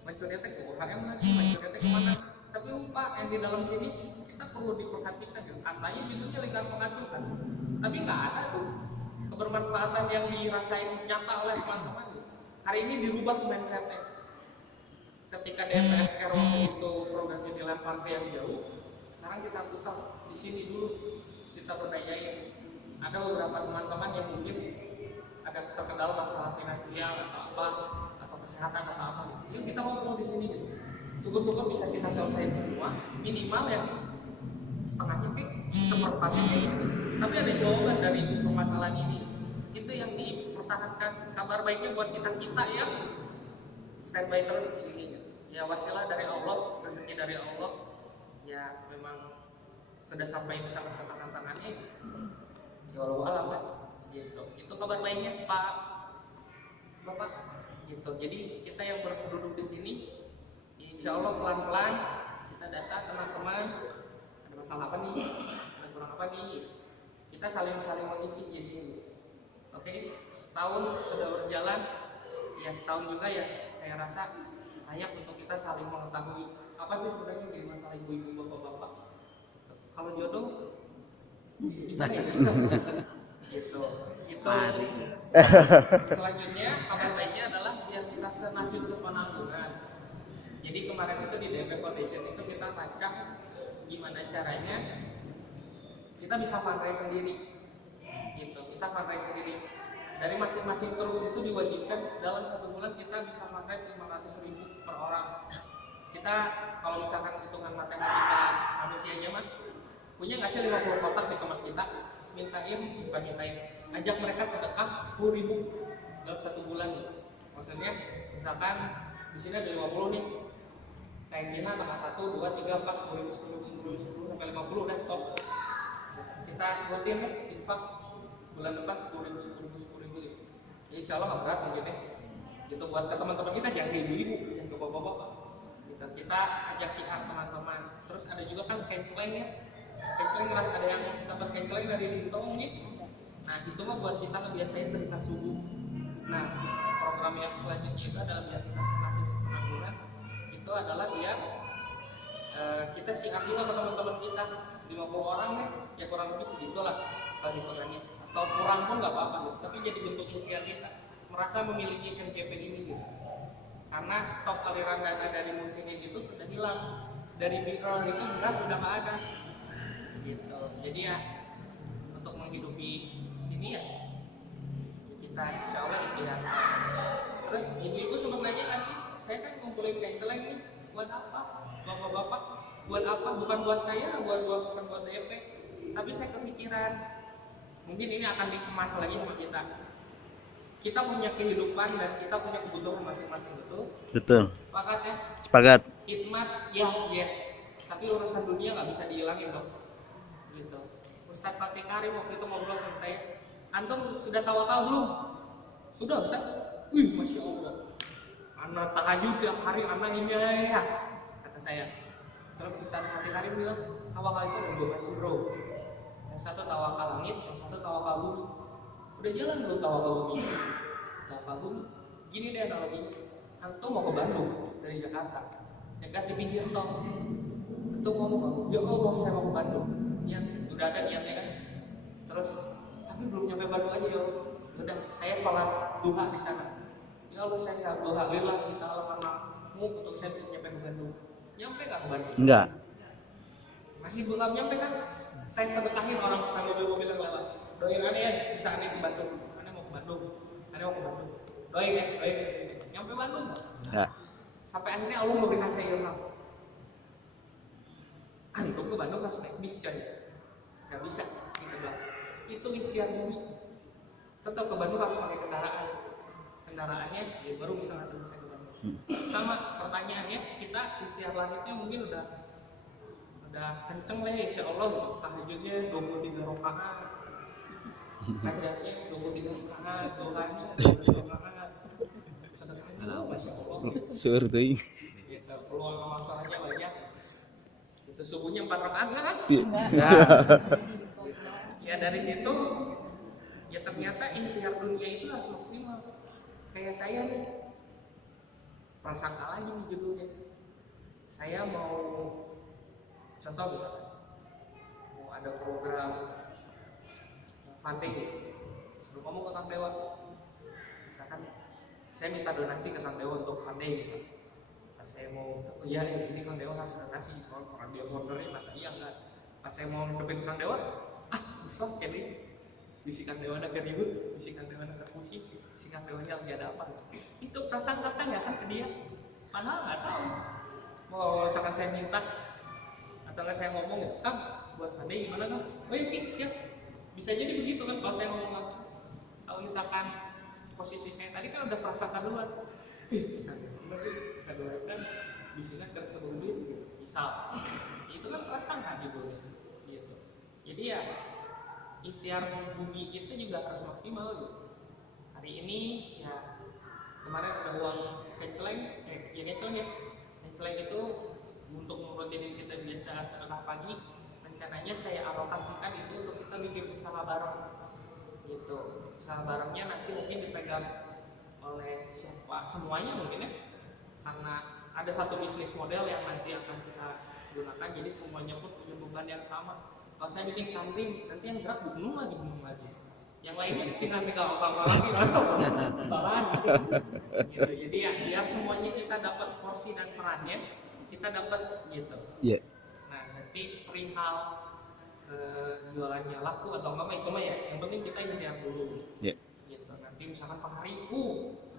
mancurnya ke UHM lagi, mancurnya ke kemana, tapi lupa yang di dalam sini kita perlu diperhatikan gitu. Katanya judulnya lingkar pengasuhan, tapi nggak ada tuh kebermanfaatan yang dirasain nyata oleh teman-teman. Hari ini dirubah mindsetnya. Ketika DPFR waktu itu programnya dilempar ke yang jauh, sekarang kita putar di sini dulu, kita berdayain. Ada beberapa teman-teman yang mungkin ada terkendala masalah finansial atau apa, atau kesehatan atau apa. Yuk kita ngobrol di sini gitu. Syukur-syukur bisa kita selesaiin semua, minimal yang setengahnya kayak seperempatnya kayak gitu. Tapi ada jawaban dari permasalahan ini. Itu yang dipertahankan. Kabar baiknya buat kita yang standby terus di sini. Ya wasilah dari Allah, rezeki dari Allah. Ya memang sudah sampai bisa bertepatan tangannya. Ya walau alam kan. Gitu. Itu kabar baiknya Pak Bapak. Gitu. Jadi kita yang berduduk di sini, insya Allah pelan-pelan kita data teman-teman. Ada masalah apa nih? Ada kurang apa nih? Kita saling mengisi jadi. Oke, setahun sudah berjalan, ya setahun juga ya saya rasa layak untuk kita saling mengetahui apa sih sebenarnya jadi masalah ibu-ibu bapak-bapak. Kalau jodoh, gimana ya? Gitu. Selanjutnya kabar baiknya adalah biar kita senasib sepenanggungan. Jadi kemarin itu di DP Foundation itu kita ngacak gimana caranya kita bisa fundraise sendiri. Gitu, kita fundraise sendiri. Dari masing-masing terus itu diwajibkan dalam 1 bulan kita bisa fundraise 500.000 per orang. Kita kalau misalkan hitungan matematika manusianya mah punya nggak sih 50 kotak di tempat kita, mintain nyitain, bukan nyitain, ajak mereka sedekah 10.000 dalam 1 bulan nih. Maksudnya misalkan di sini ada 50 nih, kayak gini tanggal 1, 2, 3, 4, 10.000 sampai 50 udah stop. Kita rutin nih infak bulan depan 10.000 gitu. Ya, insya Allah nggak berat mungkin ya. Gitu buat ke teman-teman kita, jangan ke ibu-ibu, jangan ke bapak-bapak. Gitu. Kita ajak siar teman-teman. Terus ada juga kan canceling ya. Canceling ada yang dapat canceling dari Lintong gitu. Nah itu mah buat kita ngebiasain sedekah subuh. Nah program yang selanjutnya itu adalah biar kita ngasih penanggungan. Itu adalah dia kita siar juga ke teman-teman kita 50 orang nih, ya kurang lebih segitu lah kalau hitungannya. Atau kurang pun nggak apa-apa gitu. Tapi jadi bentuk ikhtiar kita merasa memiliki NGP ini gitu. Karena stok aliran dana dari musim itu sudah hilang, dari BR itu beras sudah nggak ada gitu. Jadi ya untuk menghidupi sini ya kita insya Allah ikhtiar. Terus ibu-ibu sempat nanya nggak sih, saya kan ngumpulin canceling nih buat apa, bapak-bapak buat apa, bukan buat saya, bukan buat DP, tapi saya kepikiran mungkin ini akan dikemas lagi sama kita. Kita punya kehidupan dan kita punya kebutuhan masing-masing, Betul. sepakat ya? Sepakat. Khidmat ya yes, tapi urusan dunia nggak bisa dihilangin dong gitu. Ustadz Fatih Karim waktu itu ngobrol sama saya, antum sudah tawakal belum? Sudah Ustadz. Wih masya Allah, anak tahajud tiap hari anak ini ya, kata saya. Terus Ustadz Fatih Karim bilang tawakal itu ada 2 macam bro, yang satu tawakal langit, yang satu tawakal bumi. Udah jalan belum tawakal bumi? Tawakal bumi gini deh analoginya, antum mau ke Bandung dari Jakarta, dekat di pinggir tol, antum ngomong, ya Allah saya mau ke Bandung, niat, udah ada niatnya kan. Terus tapi belum nyampe Bandung aja ya Allah, udah saya sholat duha di sana, ya Allah saya sholat duha, lillahi ta'ala karenamu untuk saya bisa nyampe ke Bandung. Nyampe nggak ke Bandung? Enggak. Masih belum nyampe kan? Saya sedekahin orang mobil-mobil yang lewat, doain aneh ya bisa aneh ke Bandung, aneh mau ke Bandung, aneh mau ke Bandung, doain ya, doain. Nyampe Bandung Ya. sampai akhirnya Allah memberikan saya ilham, antum ke Bandung harus naik bis coy, nggak bisa gitu bang. Itu ikhtiar bumi, tetap ke Bandung harus pakai kendaraannya ya baru bisa nganterin saya ke Bandung. Sama pertanyaannya, kita ikhtiar langitnya mungkin udah kenceng lah ya, insya Allah untuk tahajudnya 23 rakaat, hajatnya 23 rakaat, doanya 23 rakaat, sedekahnya masya Allah. Sur teuing. Gitu, peluang masalahnya banyak. Itu subuhnya 4 rakaat nggak kan? Ya. Ya dari situ ya ternyata ikhtiar dunia itu harus maksimal. Kayak saya nih, prasangka lagi nih judulnya. Saya mau contoh misalkan mau ada program funding, sebelum ngomong ke Kang Dewa, misalkan saya minta donasi ke Kang Dewa untuk funding misalkan. Pas saya mau, iya ini Kang Dewa harus donasi, orang dia foldernya masa iya enggak. Pas saya mau ngadepin Kang Dewa, bisa ini bisikan Dewa ada ribut, bisikan Dewa ada pusing, bisikan Dewa lagi ada apa. Itu prasangka saya kan ke dia, padahal nggak tahu. Mau misalkan saya minta atau nggak saya ngomong ya, Kang buat funding gimana Kang? Oh iya siap. Bisa jadi begitu kan kalau saya ngomong langsung. Kalau misalkan posisi saya tadi kan udah prasangka duluan. Sekarang kita doakan bisikan ke duit gitu. Misal, itu kan prasangka judulnya gitu. Jadi ya ikhtiar bumi itu juga harus maksimal gitu. Hari ini ya kemarin ada uang kenceleng, kenceleng itu untuk merutinin kita biasa sedekah pagi. Rencananya saya alokasikan itu untuk kita bikin usaha bareng gitu. Usaha barengnya nanti mungkin dipegang oleh siapa, semuanya mungkin ya, karena ada satu bisnis model yang nanti akan kita gunakan, jadi semuanya pun punya beban yang sama. Kalau saya bikin kantin, nanti yang gerak bingung lagi. Yang lainnya tinggal apa lagi, setoran. Gitu. Jadi ya biar semuanya kita dapat porsi dan perannya, kita dapat gitu. Iya. Nah nanti perihal jualannya laku atau enggak itu mah ya, yang penting kita ikhtiar dulu. Iya. Gitu. Nanti misalkan per hari,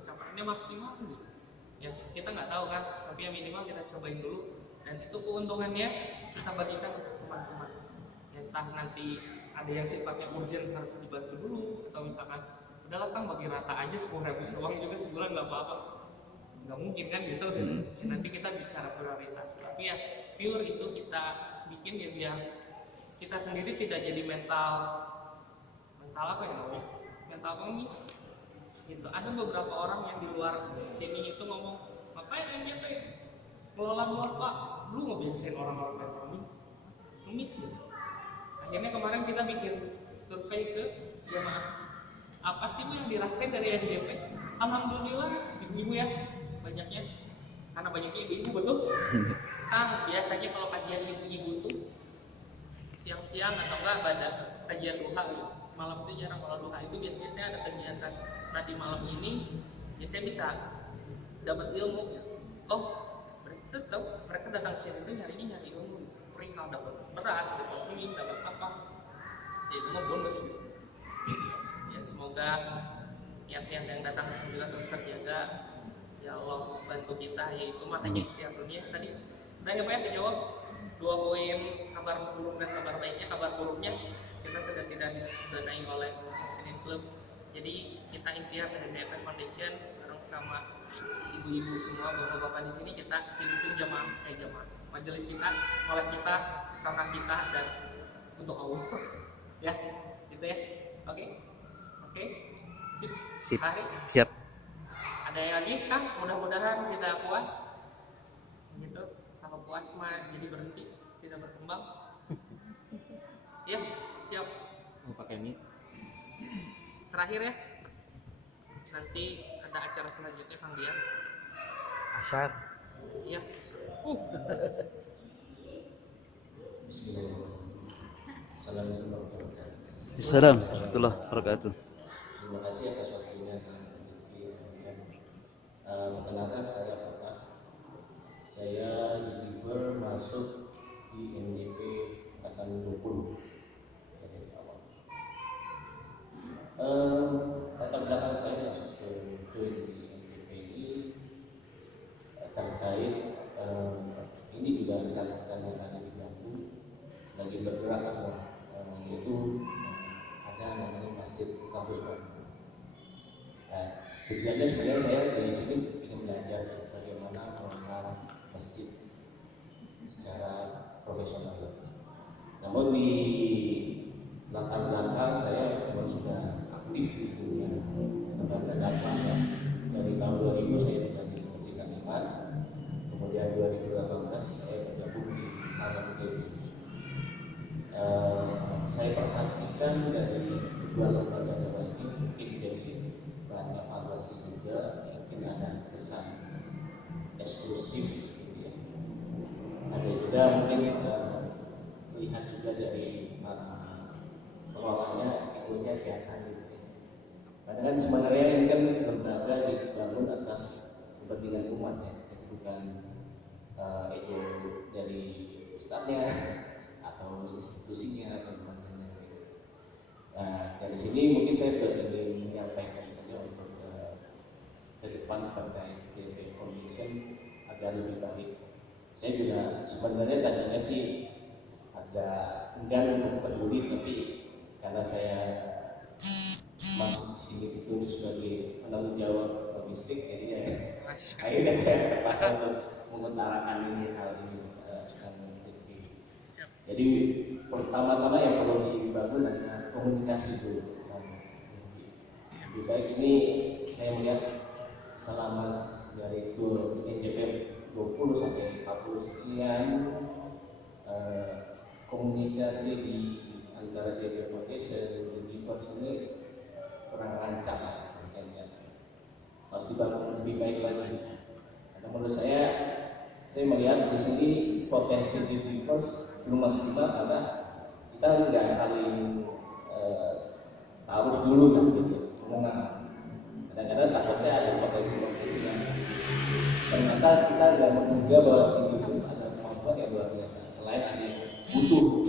pencapaiannya maksimal gitu. Ya kita nggak tahu kan, tapi ya minimal kita cobain dulu. Dan itu keuntungannya kita bagikan ke teman-teman. Entah nanti ada yang sifatnya urgent harus dibantu dulu, atau misalkan udahlah Kang bagi rata aja 10.000 uang juga sebulan nggak apa-apa, nggak mungkin kan gitu. Ya, nanti kita bicara prioritas, tapi ya pure itu kita bikin ya biar kita sendiri tidak jadi mental apa ya namanya, mental pengemis gitu. Ada beberapa orang yang di luar sini itu ngomong ngapain NJP kelola Pak, lu ngebiasain orang-orang mental pengemis ya. Akhirnya kemarin kita bikin survei ke jemaah, apa sih Bu yang dirasain dari NJP? Alhamdulillah ibu-ibu ya banyaknya, karena banyaknya ibu-ibu betul. Kan biasanya kalau kajian ibu-ibu tuh siang-siang atau enggak pada kajian duha gitu. Malam itu jarang, kalau duha itu biasanya saya ada kegiatan. Nah di malam ini ya saya bisa dapat ilmu ya. Oh mereka datang ke sini tuh nyari ilmu, perihal dapat beras, dapat ini, dapat apa, ya itu mah bonus gitu. Ya semoga niat-niat yang datang ke sini juga terus terjaga. Ya Allah bantu kita, yaitu makanya tiap dunia tadi udah ya Pak ya dijawab 2 poin kabar buruk dan kabar baiknya. Kabar buruknya kita sudah tidak didanai oleh Muslim Club, jadi kita ikhtiar dari DP Foundation bareng sama ibu-ibu semua, bapak-bapak di sini kita hidupin jamaah majelis kita oleh kita, karena kita, dan untuk Allah ya gitu ya. Oke Sip. Hari Siap. ada yang lagi Kang, mudah-mudahan kita puas gitu. Kalau puas mah jadi berhenti, tidak berkembang. Siap Mau pakai mic? terakhir ya, nanti ada acara selanjutnya Kang Dian. Asyar. Iya. Assalamualaikum warahmatullahi wabarakatuh. Assalamualaikum warahmatullahi wabarakatuh. Terima kasih atas waktunya Kang Rizky. Perkenalkan saya Fatah. Saya deliver masuk di NJP angkatan 20 dari awal. Latar belakang saya masuk ke join di NJP ini terkait ini juga rekan-rekan yang ada di Bangku lagi bergerak semua, yaitu ada namanya Masjid Kampus Bangku. Nah, tujuannya sebenarnya saya dari sini ingin belajar bagaimana mengelola masjid secara profesional. Namun di latar belakang saya memang sudah aktif di dunia lembaga dakwah ya. Dari tahun 2000 saya sudah di Percikan Iman, kemudian 2018 saya bergabung di Salam TV. Saya perhatikan dari kedua lembaga dakwah ini mungkin jadi bahan evaluasi juga, mungkin ada kesan eksklusif gitu ya. Ada juga mungkin terlihat juga dari pengelolanya egonya kelihatan gitu ya. Karena kan sebenarnya ini kan lembaga dibangun atas kepentingan umat ya, bukan ego dari ustadznya atau institusinya atau sebagainya gitu. Nah dari sini mungkin saya ingin menyampaikan saja untuk ke depan terkait DP Foundation agar lebih baik. Saya juga sebenarnya tadinya sih agak enggan untuk peduli, tapi karena saya masuk sini ditunjuk sebagai penanggung jawab logistik, jadi ya akhirnya saya terpaksa untuk mengutarakan ini hal ini. Jadi pertama-tama yang perlu dibangun adalah komunikasi dulu. Lebih baik ini saya melihat selama dari NJP 20 sampai 40 sekian komunikasi di antara DP Foundation dan Givers ini kurang lancar lah, saya lihat. Harus dibangun lebih baik lagi. Karena menurut saya melihat di sini potensi di Givers belum maksimal karena kita nggak saling taruh dulu kan gitu. Kadang-kadang takutnya ada potensi-potensi yang ternyata kita nggak menduga bahwa Givers ada kemampuan yang luar biasa. Selain ada yang butuh,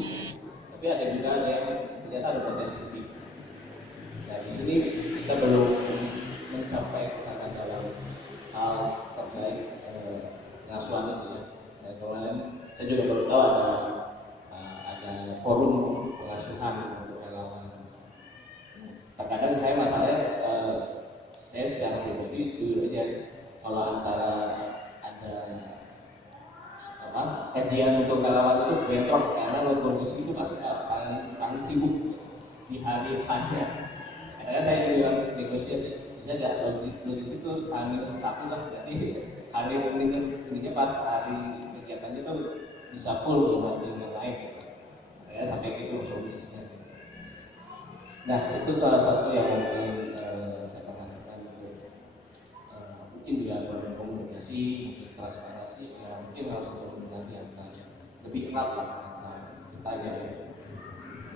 tapi ada juga ada yang ternyata ada potensi lebih. Nah di sini kita belum mencapai kesana dalam hal terkait pengasuhan itu ya. Nah, kemarin saya juga baru tahu ada forum pengasuhan untuk kajian untuk relawan itu bentrok karena logistik itu pasti paling sibuk di hari hanya. Kadang saya juga negosiasi, bisa nggak logistik itu H-1 lah, berarti hari minus ininya pas hari kegiatannya tuh bisa full buat yang lain. Saya sampai gitu solusinya. Nah itu salah satu yang mungkin saya perhatikan mungkin juga berkomunikasi, mungkin transparansi, ya mungkin harus berkomunikasi antara lebih erat lah antara kitanya.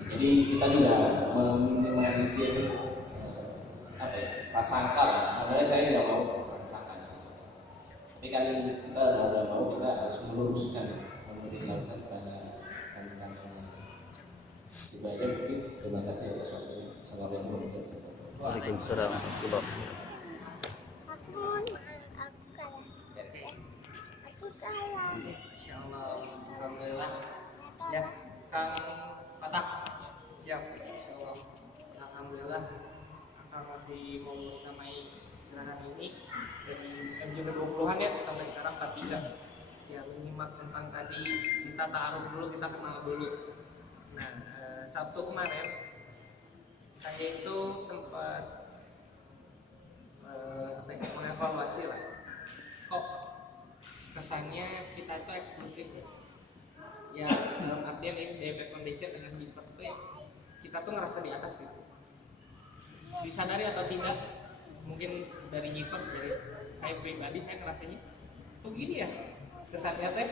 Jadi kita juga meminimalisir prasangka lah. Sebenarnya saya nggak mau prasangka sih. Tapi kan kita mau mau kita harus meluruskan dilakukan pada rekan-rekan sebaiknya mungkin. Terima kasih atas waktunya. Assalamualaikum warahmatullahi wabarakatuh. Waalaikumsalam. Insyaallah, alhamdulillah. Ya, Kang Patak siap. Insyaallah, alhamdulillah. Kang masih mau bersamai gelaran ini dari MJP 20-an ya sampai sekarang 43. Ya, menyimak tentang tadi kita taruh dulu, kita kenal dulu. Nah, Sabtu kemarin saya itu sempat mengevaluasi lah. Kok kesannya kita itu eksklusif ya? Ya dalam artian ini DP Foundation dengan Givers itu ya, kita tuh ngerasa di atas gitu. Disadari atau tidak, mungkin dari Givers, dari saya pribadi saya ngerasanya tuh gini ya, kesannya teh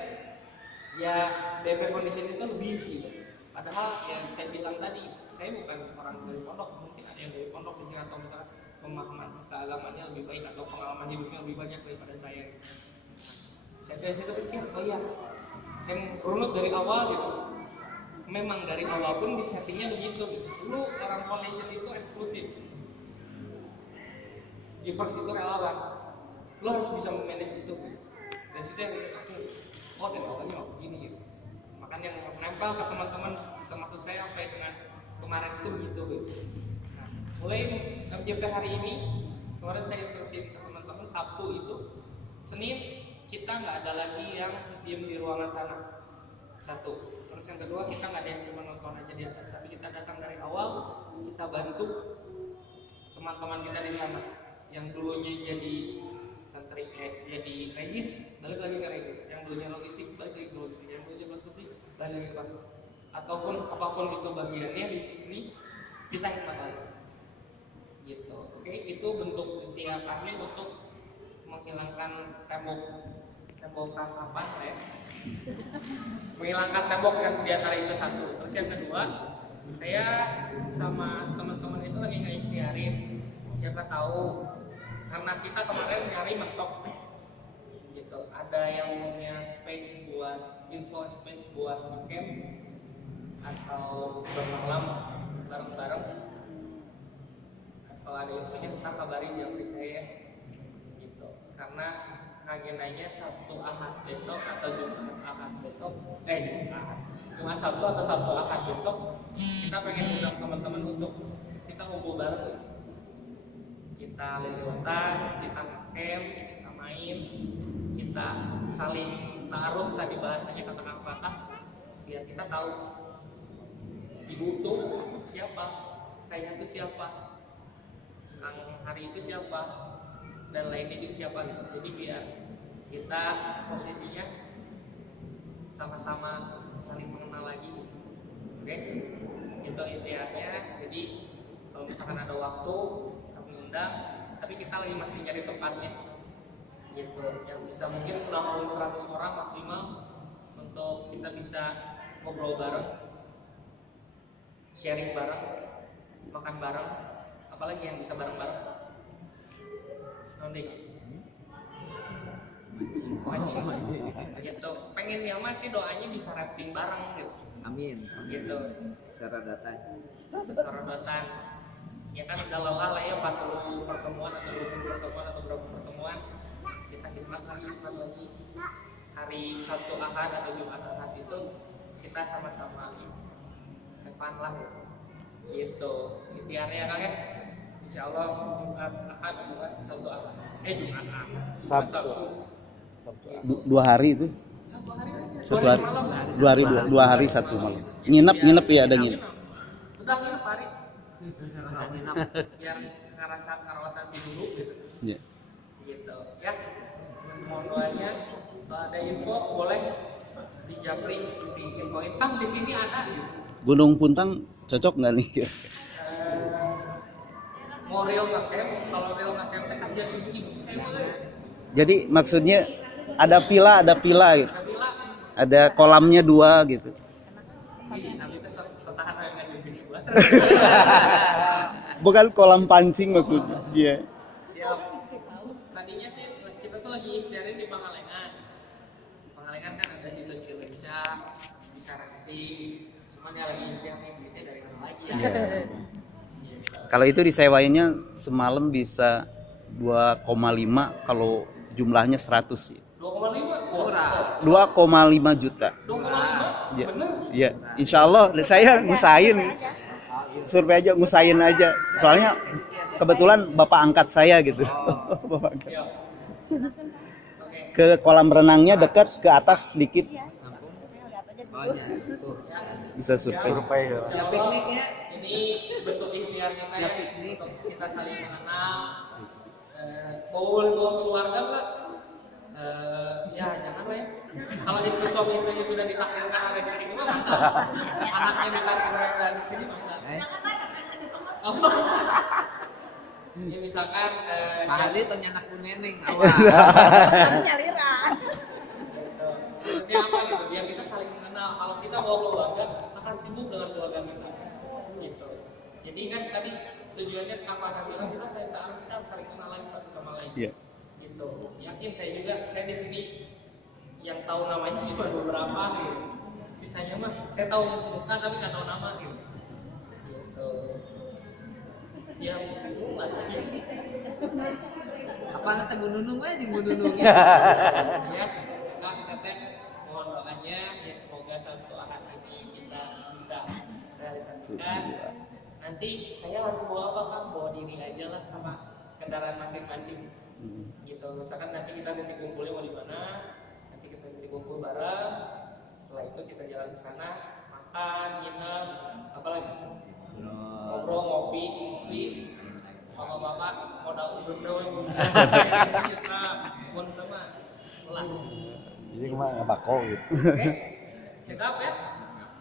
ya DP Foundation itu lebih gitu. Padahal yang saya bilang tadi, saya bukan orang dari pondok, mungkin ada yang dari pondok di sini atau misalnya pemahaman keagamannya lebih baik atau pengalaman hidupnya lebih banyak daripada saya. Saya dari situ pikir, oh iya, saya runut dari awal gitu. Memang dari awal pun di settingnya begitu gitu. Dulu orang foundation itu eksklusif, Givers itu relawan. Lo harus bisa memanage itu. Dari situ yang aku, oh dan awalnya mau begini gitu. Makanya yang menempel ke teman-teman, termasuk saya sampai dengan kemarin itu gitu. Nah, mulai MJP hari ini, kemarin saya instruksi ke teman-teman Sabtu itu, Senin kita nggak ada lagi yang diem di ruangan sana. Satu. Terus yang kedua, kita nggak ada yang cuma nonton aja di atas, tapi kita datang dari awal, kita bantu teman-teman kita di sana yang dulunya jadi santri, jadi regis, balik lagi ke regis, yang dulunya logistik balik lagi ke logistik, yang dulunya konstruksi balik lagi ke konstruksi, ataupun apapun itu bagiannya di sini kita hikmat lagi. Gitu. Oke, itu bentuk ikhtiar kami untuk menghilangkan tembok rangkapan ya. Menghilangkan tembok yang di antara itu satu. Terus yang kedua, saya sama teman-teman itu lagi ngeikhtiarin, siapa tahu karena kita kemarin nyari mentok gitu. Ada yang punya space buat info, space buat camp atau bermalam bareng-bareng. Kalau ada infonya kita kabarin di saya gitu. Karena agendanya Sabtu Ahad besok atau Jumat Ahad besok, Jumat Sabtu atau Sabtu Ahad besok kita pengen undang teman-teman untuk kita ngumpul bareng, kita liliwatan, kita camp, kita main, kita saling taruh, tadi bahasanya kata patah, biar kita tahu ibu tuh siapa, saya itu siapa, Kang Hari itu siapa, dan lainnya juga siapa gitu. Jadi biar kita posisinya sama-sama saling mengenal lagi. Oke, itu intinya. Jadi kalau misalkan ada waktu kami undang, tapi kita lagi masih nyari tempatnya gitu, yang bisa mungkin menampung 100 orang maksimal untuk kita bisa ngobrol bareng, sharing bareng, makan bareng, apalagi yang bisa bareng-bareng. Nonding gitu, pengennya masih doanya bisa rafting bareng gitu. Amin. Gitu. Serodatan. Ya kan udah lelah lah ya 40 pertemuan atau 20 pertemuan atau berapa pertemuan. Kita khidmat lagi. Hari Sabtu Ahad atau Jumat Ahad itu kita sama-sama fun lah gitu. Gitu. Ikhtiarnya Kang ya. Insyaallah Jumat Ahad bukan Sabtu Ahad. Jumat Ahad. Sabtu. 2 hari itu. Satu hari aja. Satu hari, malam. 2 hari 1 malam. Nginep ya, ada nginep. Udah nginep hari. Biar ngerasa ngerasain dulu gitu. Iya. Gitu ya. Mohon doanya. Ada info boleh di Japri diinfoin. Kang di sini ada. Gunung Puntang cocok nggak nih? Mau real ngecamp, kalau real ngecamp teh kasihan kucing. Saya boleh. Jadi maksudnya ada pila gitu. Bila Ada kolamnya 2 gitu. ini nanti teh petahana yang ngajak juga. Bukan kolam pancing maksudnya. Iya. Siap. Tadinya sih kita tuh lagi ikhtiarin di Pangalengan. Pangalengan kan ada situ Cileunca, bisa rafting. Cuman ya lagi ikhtiarin duitnya dari mana lagi ya. Kalau itu disewainnya semalam bisa 2,5 kalau jumlahnya 100 sih. 2,5 2,5 juta. 2,5 Iya. bener. Iya, insya Allah saya ngusahain. Survei aja ngusahain aja. Soalnya kebetulan bapak angkat saya gitu. Bapak angkat. Siap. Oke. Ke kolam renangnya dekat, ke atas sedikit bisa survei. Survei ya. Siap piknik ya. Ini bentuk ikhtiar kita ya, untuk kita saling mengenal. Boleh bawa keluarga Pak? Ya jangan lah ya. Kalau istri suami istrinya sudah ditakdirkan ada di sini mah mantap. Anaknya ditakdirkan ada di sini mantap. Oh. Ya misalkan Kali tanya anakku neneng awal. Maksudnya apa gitu? Biar kita saling mengenal. Kalau kita bawa keluarga akan sibuk dengan keluarga kita. Gitu. Jadi kan tadi tujuannya apa bilang kita saling kenal lagi satu sama lain. Iya. Gitu. Yakin saya di sini yang tahu namanya cuma beberapa gitu. Sisanya mah saya tahu muka tapi nggak tahu nama gitu. Gitu. Ya bingung lagi. Apa nanti Bu Nunung aja di Bu Nunung ya. Ya, Kak Teteh mohon doanya ya semoga satu ahad ini kita bisa realisasikan. Nanti saya harus bawa apa Kak? Bawa diri aja lah sama kendaraan masing-masing. Gitu. Misalkan nanti kita titik kumpulnya mau di mana? Nanti kita titik kumpul bareng. Setelah itu kita jalan ke sana, makan, nginep, apa lagi? Ngobrol, ngopi. Sama bapak modal udun doang. Bisa mun teman. Ulah. Jadi kemana ngebako gitu. Oke. Cekap ya?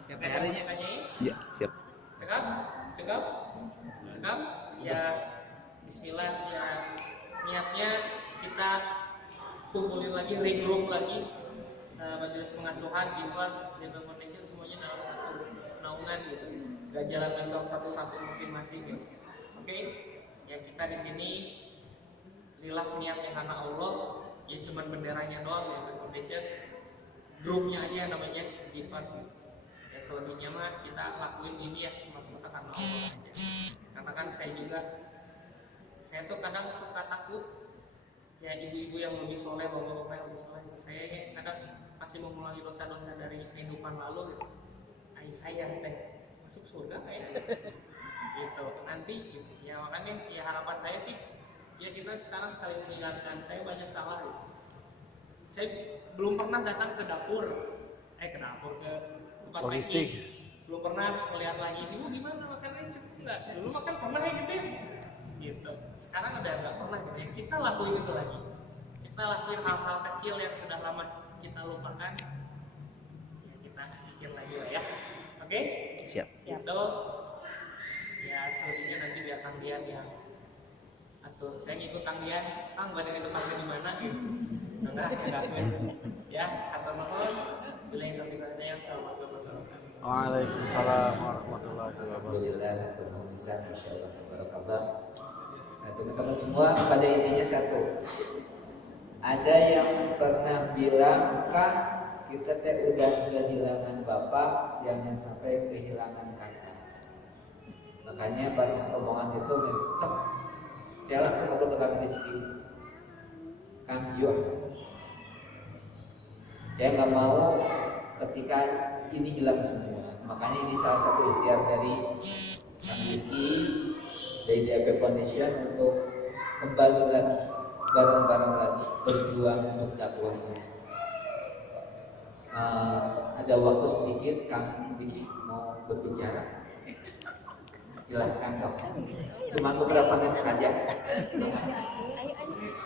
Siap harinya. Tanyain. Iya, siap. Cekap. Ya bismillah ya. Niatnya kita kumpulin lagi, regroup lagi majelis pengasuhan, givers, General Foundation semuanya dalam satu naungan gitu. Gak jalan mencong satu-satu masing-masing gitu. Oke? Ya kita di sini lillah niatnya karena Allah, ya cuman benderanya doang ya Foundation. Grupnya aja namanya givers. Ya selebihnya mah kita lakuin ini ya semata-mata karena Allah aja. Karena kan saya tuh kadang suka takut ya ibu-ibu yang lebih soleh, bapak-bapak yang lebih soleh, saya ini kadang masih mengulangi dosa-dosa dari kehidupan lalu gitu. Saya teh masuk surga kayak gitu nanti gitu. Ya makanya ya harapan saya sih ya kita sekarang saling mengingatkan. Saya banyak salah gitu. Saya belum pernah datang ke dapur ke tempat Logistik. belum pernah melihat lagi ibu gimana makannya cukup nggak, dulu makan pernah ya gitu ya gitu. Sekarang udah nggak pernah gitu ya. Kita lakuin itu lagi, kita lakuin hal-hal kecil yang sudah lama kita lupakan ya, kita asikin lagi lah ya. Oke? Siap. Gitu. Ya selebihnya nanti biar Kang Dian yang atur. Saya ngikut Kang Dian, Kang badan itu pasti di mana gitu. Enggak ya, satu nuhun. Bila itu tidak ada yang selamat berbuat. Waalaikumsalam warahmatullahi wabarakatuh. Alhamdulillah teman bisa masyaallah tabarakallah. Nah teman-teman semua pada intinya satu. Ada yang pernah bilang Kang kita teh udah kehilangan bapak, jangan sampai kehilangan kakak. Makanya pas omongan itu mentok, dia langsung ngobrol ke kami di sini. Kang yuk, saya nggak mau ketika ini hilang semua. Makanya ini salah satu ikhtiar dari Kang Yuki dari DAP Foundation untuk kembali lagi bareng-bareng lagi berjuang untuk dakwah ini. ada waktu sedikit, Kang Diki mau berbicara. Silahkan sok. Cuma beberapa menit saja.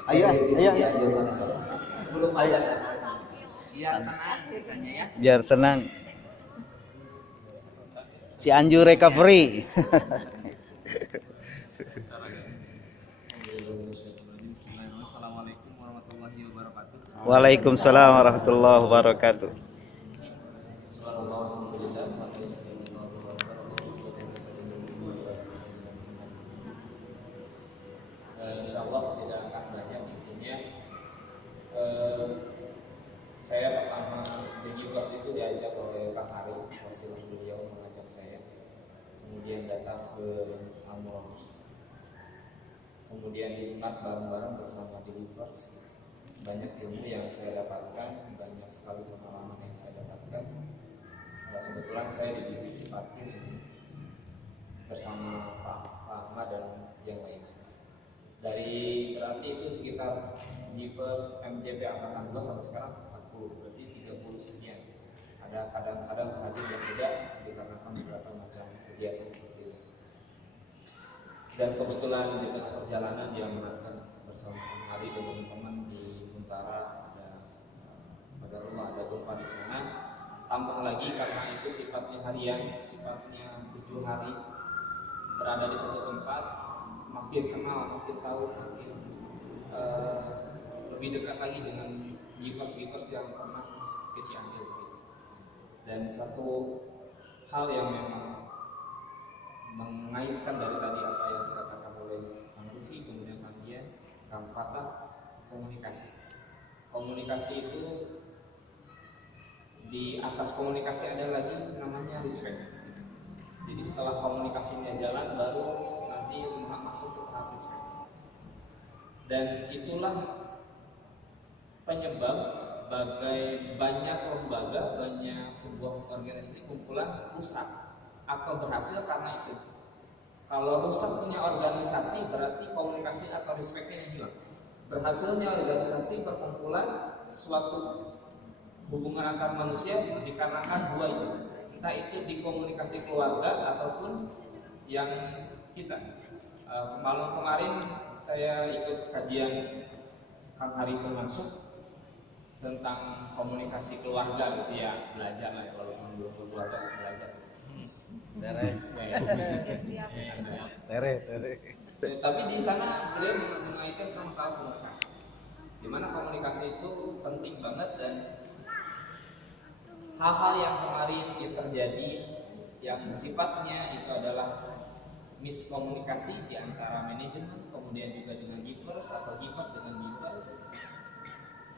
Ayo. Sebelum ayat biar tenang ditanya ya. Biar tenang. Cianjur recovery. Assalamualaikum warahmatullahi wabarakatuh. Waalaikumsalam warahmatullahi wabarakatuh. Insyaallah tidak akan banyak intinya. Saya pertama di Gibas itu diajak oleh Kang Hari, wasilah beliau mengajak saya. Kemudian datang ke Al-Murabi. Kemudian nikmat bareng-bareng bersama di Gibas. Banyak ilmu yang saya dapatkan, banyak sekali pengalaman yang saya dapatkan. Kebetulan saya di divisi parkir bersama Pak Ahmad dan yang lainnya. Dari berarti itu sekitar Givers MJP angkatan 2 sampai sekarang 40, berarti 30 sekian. Ada kadang-kadang hadir yang tidak dikarenakan beberapa macam kegiatan seperti itu. Dan kebetulan di tengah perjalanan yang menantikan bersama Hari dan teman-teman di Huntara ada rumah ada gempa di sana. Tambah lagi karena itu sifatnya harian, sifatnya 7 hari berada di satu tempat, makin kenal, makin tahu, makin lebih dekat lagi dengan givers yang pernah ke Cianjur gitu. Dan satu hal yang memang mengaitkan dari tadi apa yang dikatakan oleh Kang Rufi, kemudian Kang Dian, Kang Fatah, komunikasi. Komunikasi itu di atas komunikasi ada lagi namanya respect. Jadi setelah komunikasinya jalan baru nanti masuk ke tahap respect. Dan itulah penyebab banyak lembaga, banyak sebuah organisasi kumpulan rusak atau berhasil karena itu. Kalau rusak punya organisasi berarti komunikasi atau respectnya yang hilang. Berhasilnya organisasi perkumpulan suatu hubungan antar manusia dikarenakan dua itu, entah itu di komunikasi keluarga ataupun yang kita. Kemarin saya ikut kajian Kang Hari Firmansyah tentang komunikasi keluarga gitu ya, belajar lah kalau belum keluarga belajar. Tere. Tapi di sana beliau mengaitkan tentang masalah komunikasi, di mana komunikasi itu penting banget dan hal-hal yang kemarin terjadi yang sifatnya itu adalah miskomunikasi di antara manajemen, kemudian juga dengan givers atau givers dengan givers,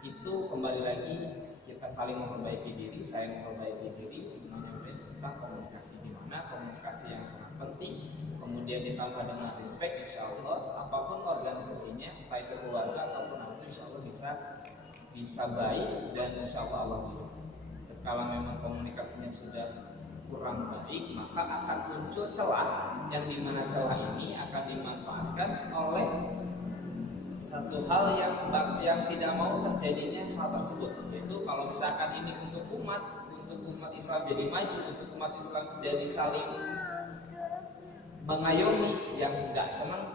itu kembali lagi kita saling memperbaiki diri, saya memperbaiki diri, semuanya tentang komunikasi, di mana komunikasi yang sangat penting, kemudian ditambah dengan respect, insya Allah apapun organisasinya, entah itu keluarga ataupun apa, insya Allah bisa baik dan insya Allah ridho. Kalau memang komunikasinya sudah kurang baik, maka akan muncul celah yang dimana celah ini akan dimanfaatkan oleh satu hal yang tidak mau terjadinya hal tersebut, yaitu kalau misalkan ini untuk umat Islam jadi maju, untuk umat Islam jadi saling mengayomi, yang enggak senang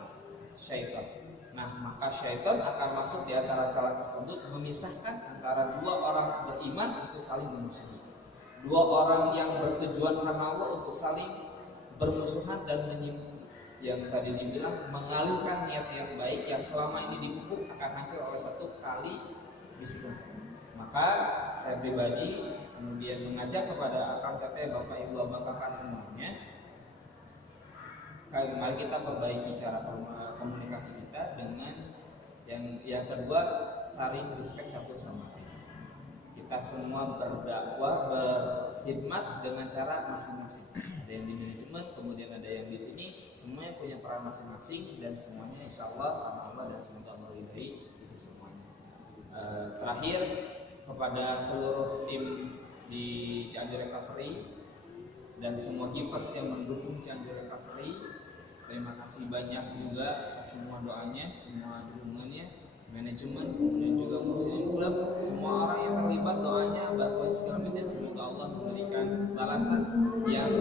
syaitan. Nah, maka syaitan akan masuk di antara celah tersebut, memisahkan antara dua orang beriman untuk saling memusuhi, dua orang yang bertujuan karena Allah untuk saling bermusuhan dan yang tadi dibilang mengalihkan niat yang baik yang selama ini dipupuk akan hancur oleh satu kali bisikan saya. Maka saya pribadi kemudian mengajak kepada akang teteh, bapak ibu, abang kakak semuanya, mari kita perbaiki cara komunikasi kita dengan yang kedua, saling respect satu sama lain. Kita semua berdakwah, berkhidmat dengan cara masing-masing. Ada yang di manajemen, kemudian ada yang di sini, semuanya punya peran masing-masing dan semuanya insya Allah karena Allah dan semoga Allah ridhoi itu semuanya. Terakhir kepada seluruh tim di Cianjur Recovery dan semua givers yang mendukung Cianjur Recovery, terima kasih banyak juga semua doanya, semua dukungannya, manajemen, kemudian juga muslim klub, semua orang yang terlibat doanya bantuan segala macam, semoga Allah memberikan balasan yang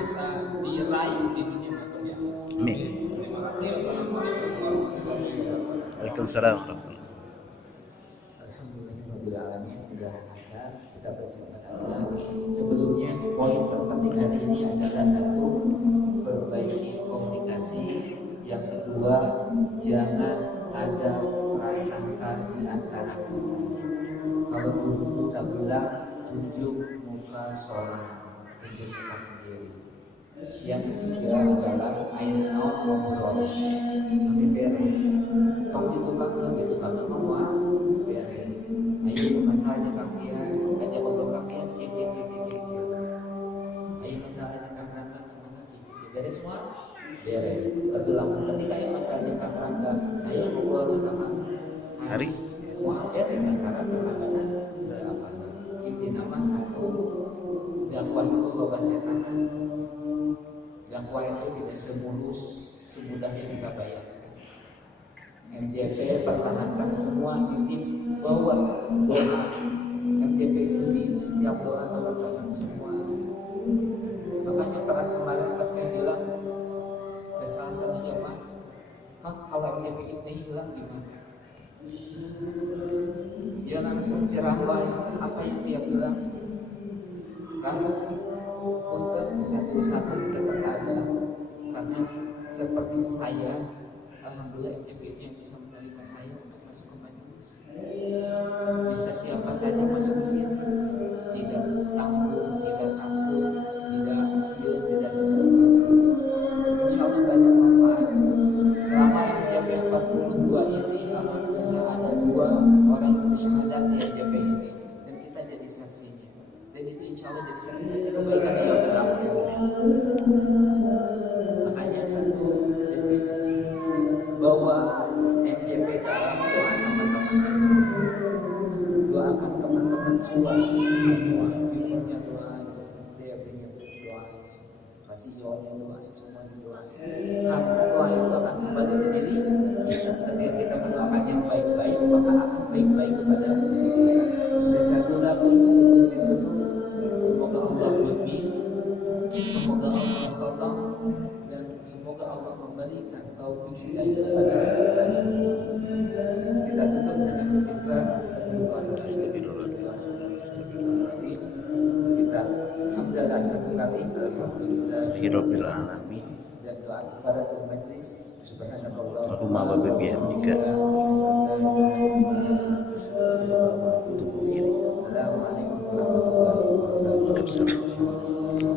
bisa diraih di dunia maupun di akhirat. Amin. Terima kasih. Wassalamualaikum warahmatullahi wabarakatuh. Waalaikumsalam warahmatullahi Alhamdulillahirobbilalamin. Udah asar, kita persiapkan asar. Sebelumnya poin terpenting hari ini adalah satu, perbaiki komunikasi. Yang kedua, jangan ada prasangka di antara kita. Kalau guru kita bilang tunjuk muka seorang, tunjuk muka sendiri. Yang ketiga adalah ayo ngobrol, tapi beres. Kalau di tukang ngomong beres. Ayo masalahnya kakian, aja ngobrol kakian, cek. Ayo masalahnya kakak, beres semua. Beres. Ketika yang masalahnya kakak, saya ngobrol kakak. Hari Wah, beres antara kakak-kakak udah apa nih? Inti nama satu, dakwah itu loba setan. Dakwah itu tidak semudah yang kita bayangkan. MJP pertahankan semua titip bahwa doa MJP itu di setiap doa teman-teman semua. Makanya pernah kemarin pas saya bilang ke salah satu jamaah, Kak, kalau MJP ini hilang gimana? Dia langsung ceramah apa yang dia bilang, kan untuk bisa diusahakan tetap ada, karena seperti saya, alhamdulillah MJP yang bisa menerima saya untuk masuk ke majelis. Bisa siapa saja masuk ke sini, tidak takut, tidak siul, tidak segala macam. Insya Allah banyak manfaat. Selama MJP 42 ini, alhamdulillah ada 2 orang yang bersyahadat di MJP ini, dan kita jadi saksinya. Dan itu insya Allah jadi saksi-saksi kebaikan di yaumil akhir. Makanya satu, jadi bawa MJP dalam doa teman-teman semua. Doakan teman-teman semua, visionnya doa, DP-nya doa, kasih jawabnya doa, semua doa. Karena doa itu akan kembali ke diri kita. Ketika kita mendoakan yang baik-baik, maka akan baik-baik kepada kita. Dan satu lagi sebelum ditutup, semoga Allah berbimbing, semoga Allah tolong, dan semoga Allah memberikan taufik hidayah kepada kita semua. Kita tutup dengan istighfar, astagfirullahaladzim. Kita alhamdulillah satu kali, alhamdulillah. Rabbil alamin. Dan doa kifaratul majlis, subhanallah. Allahumma wa bihamdika. Assalamualaikum warahmatullahi wabarakatuh. Waalaikumsalam.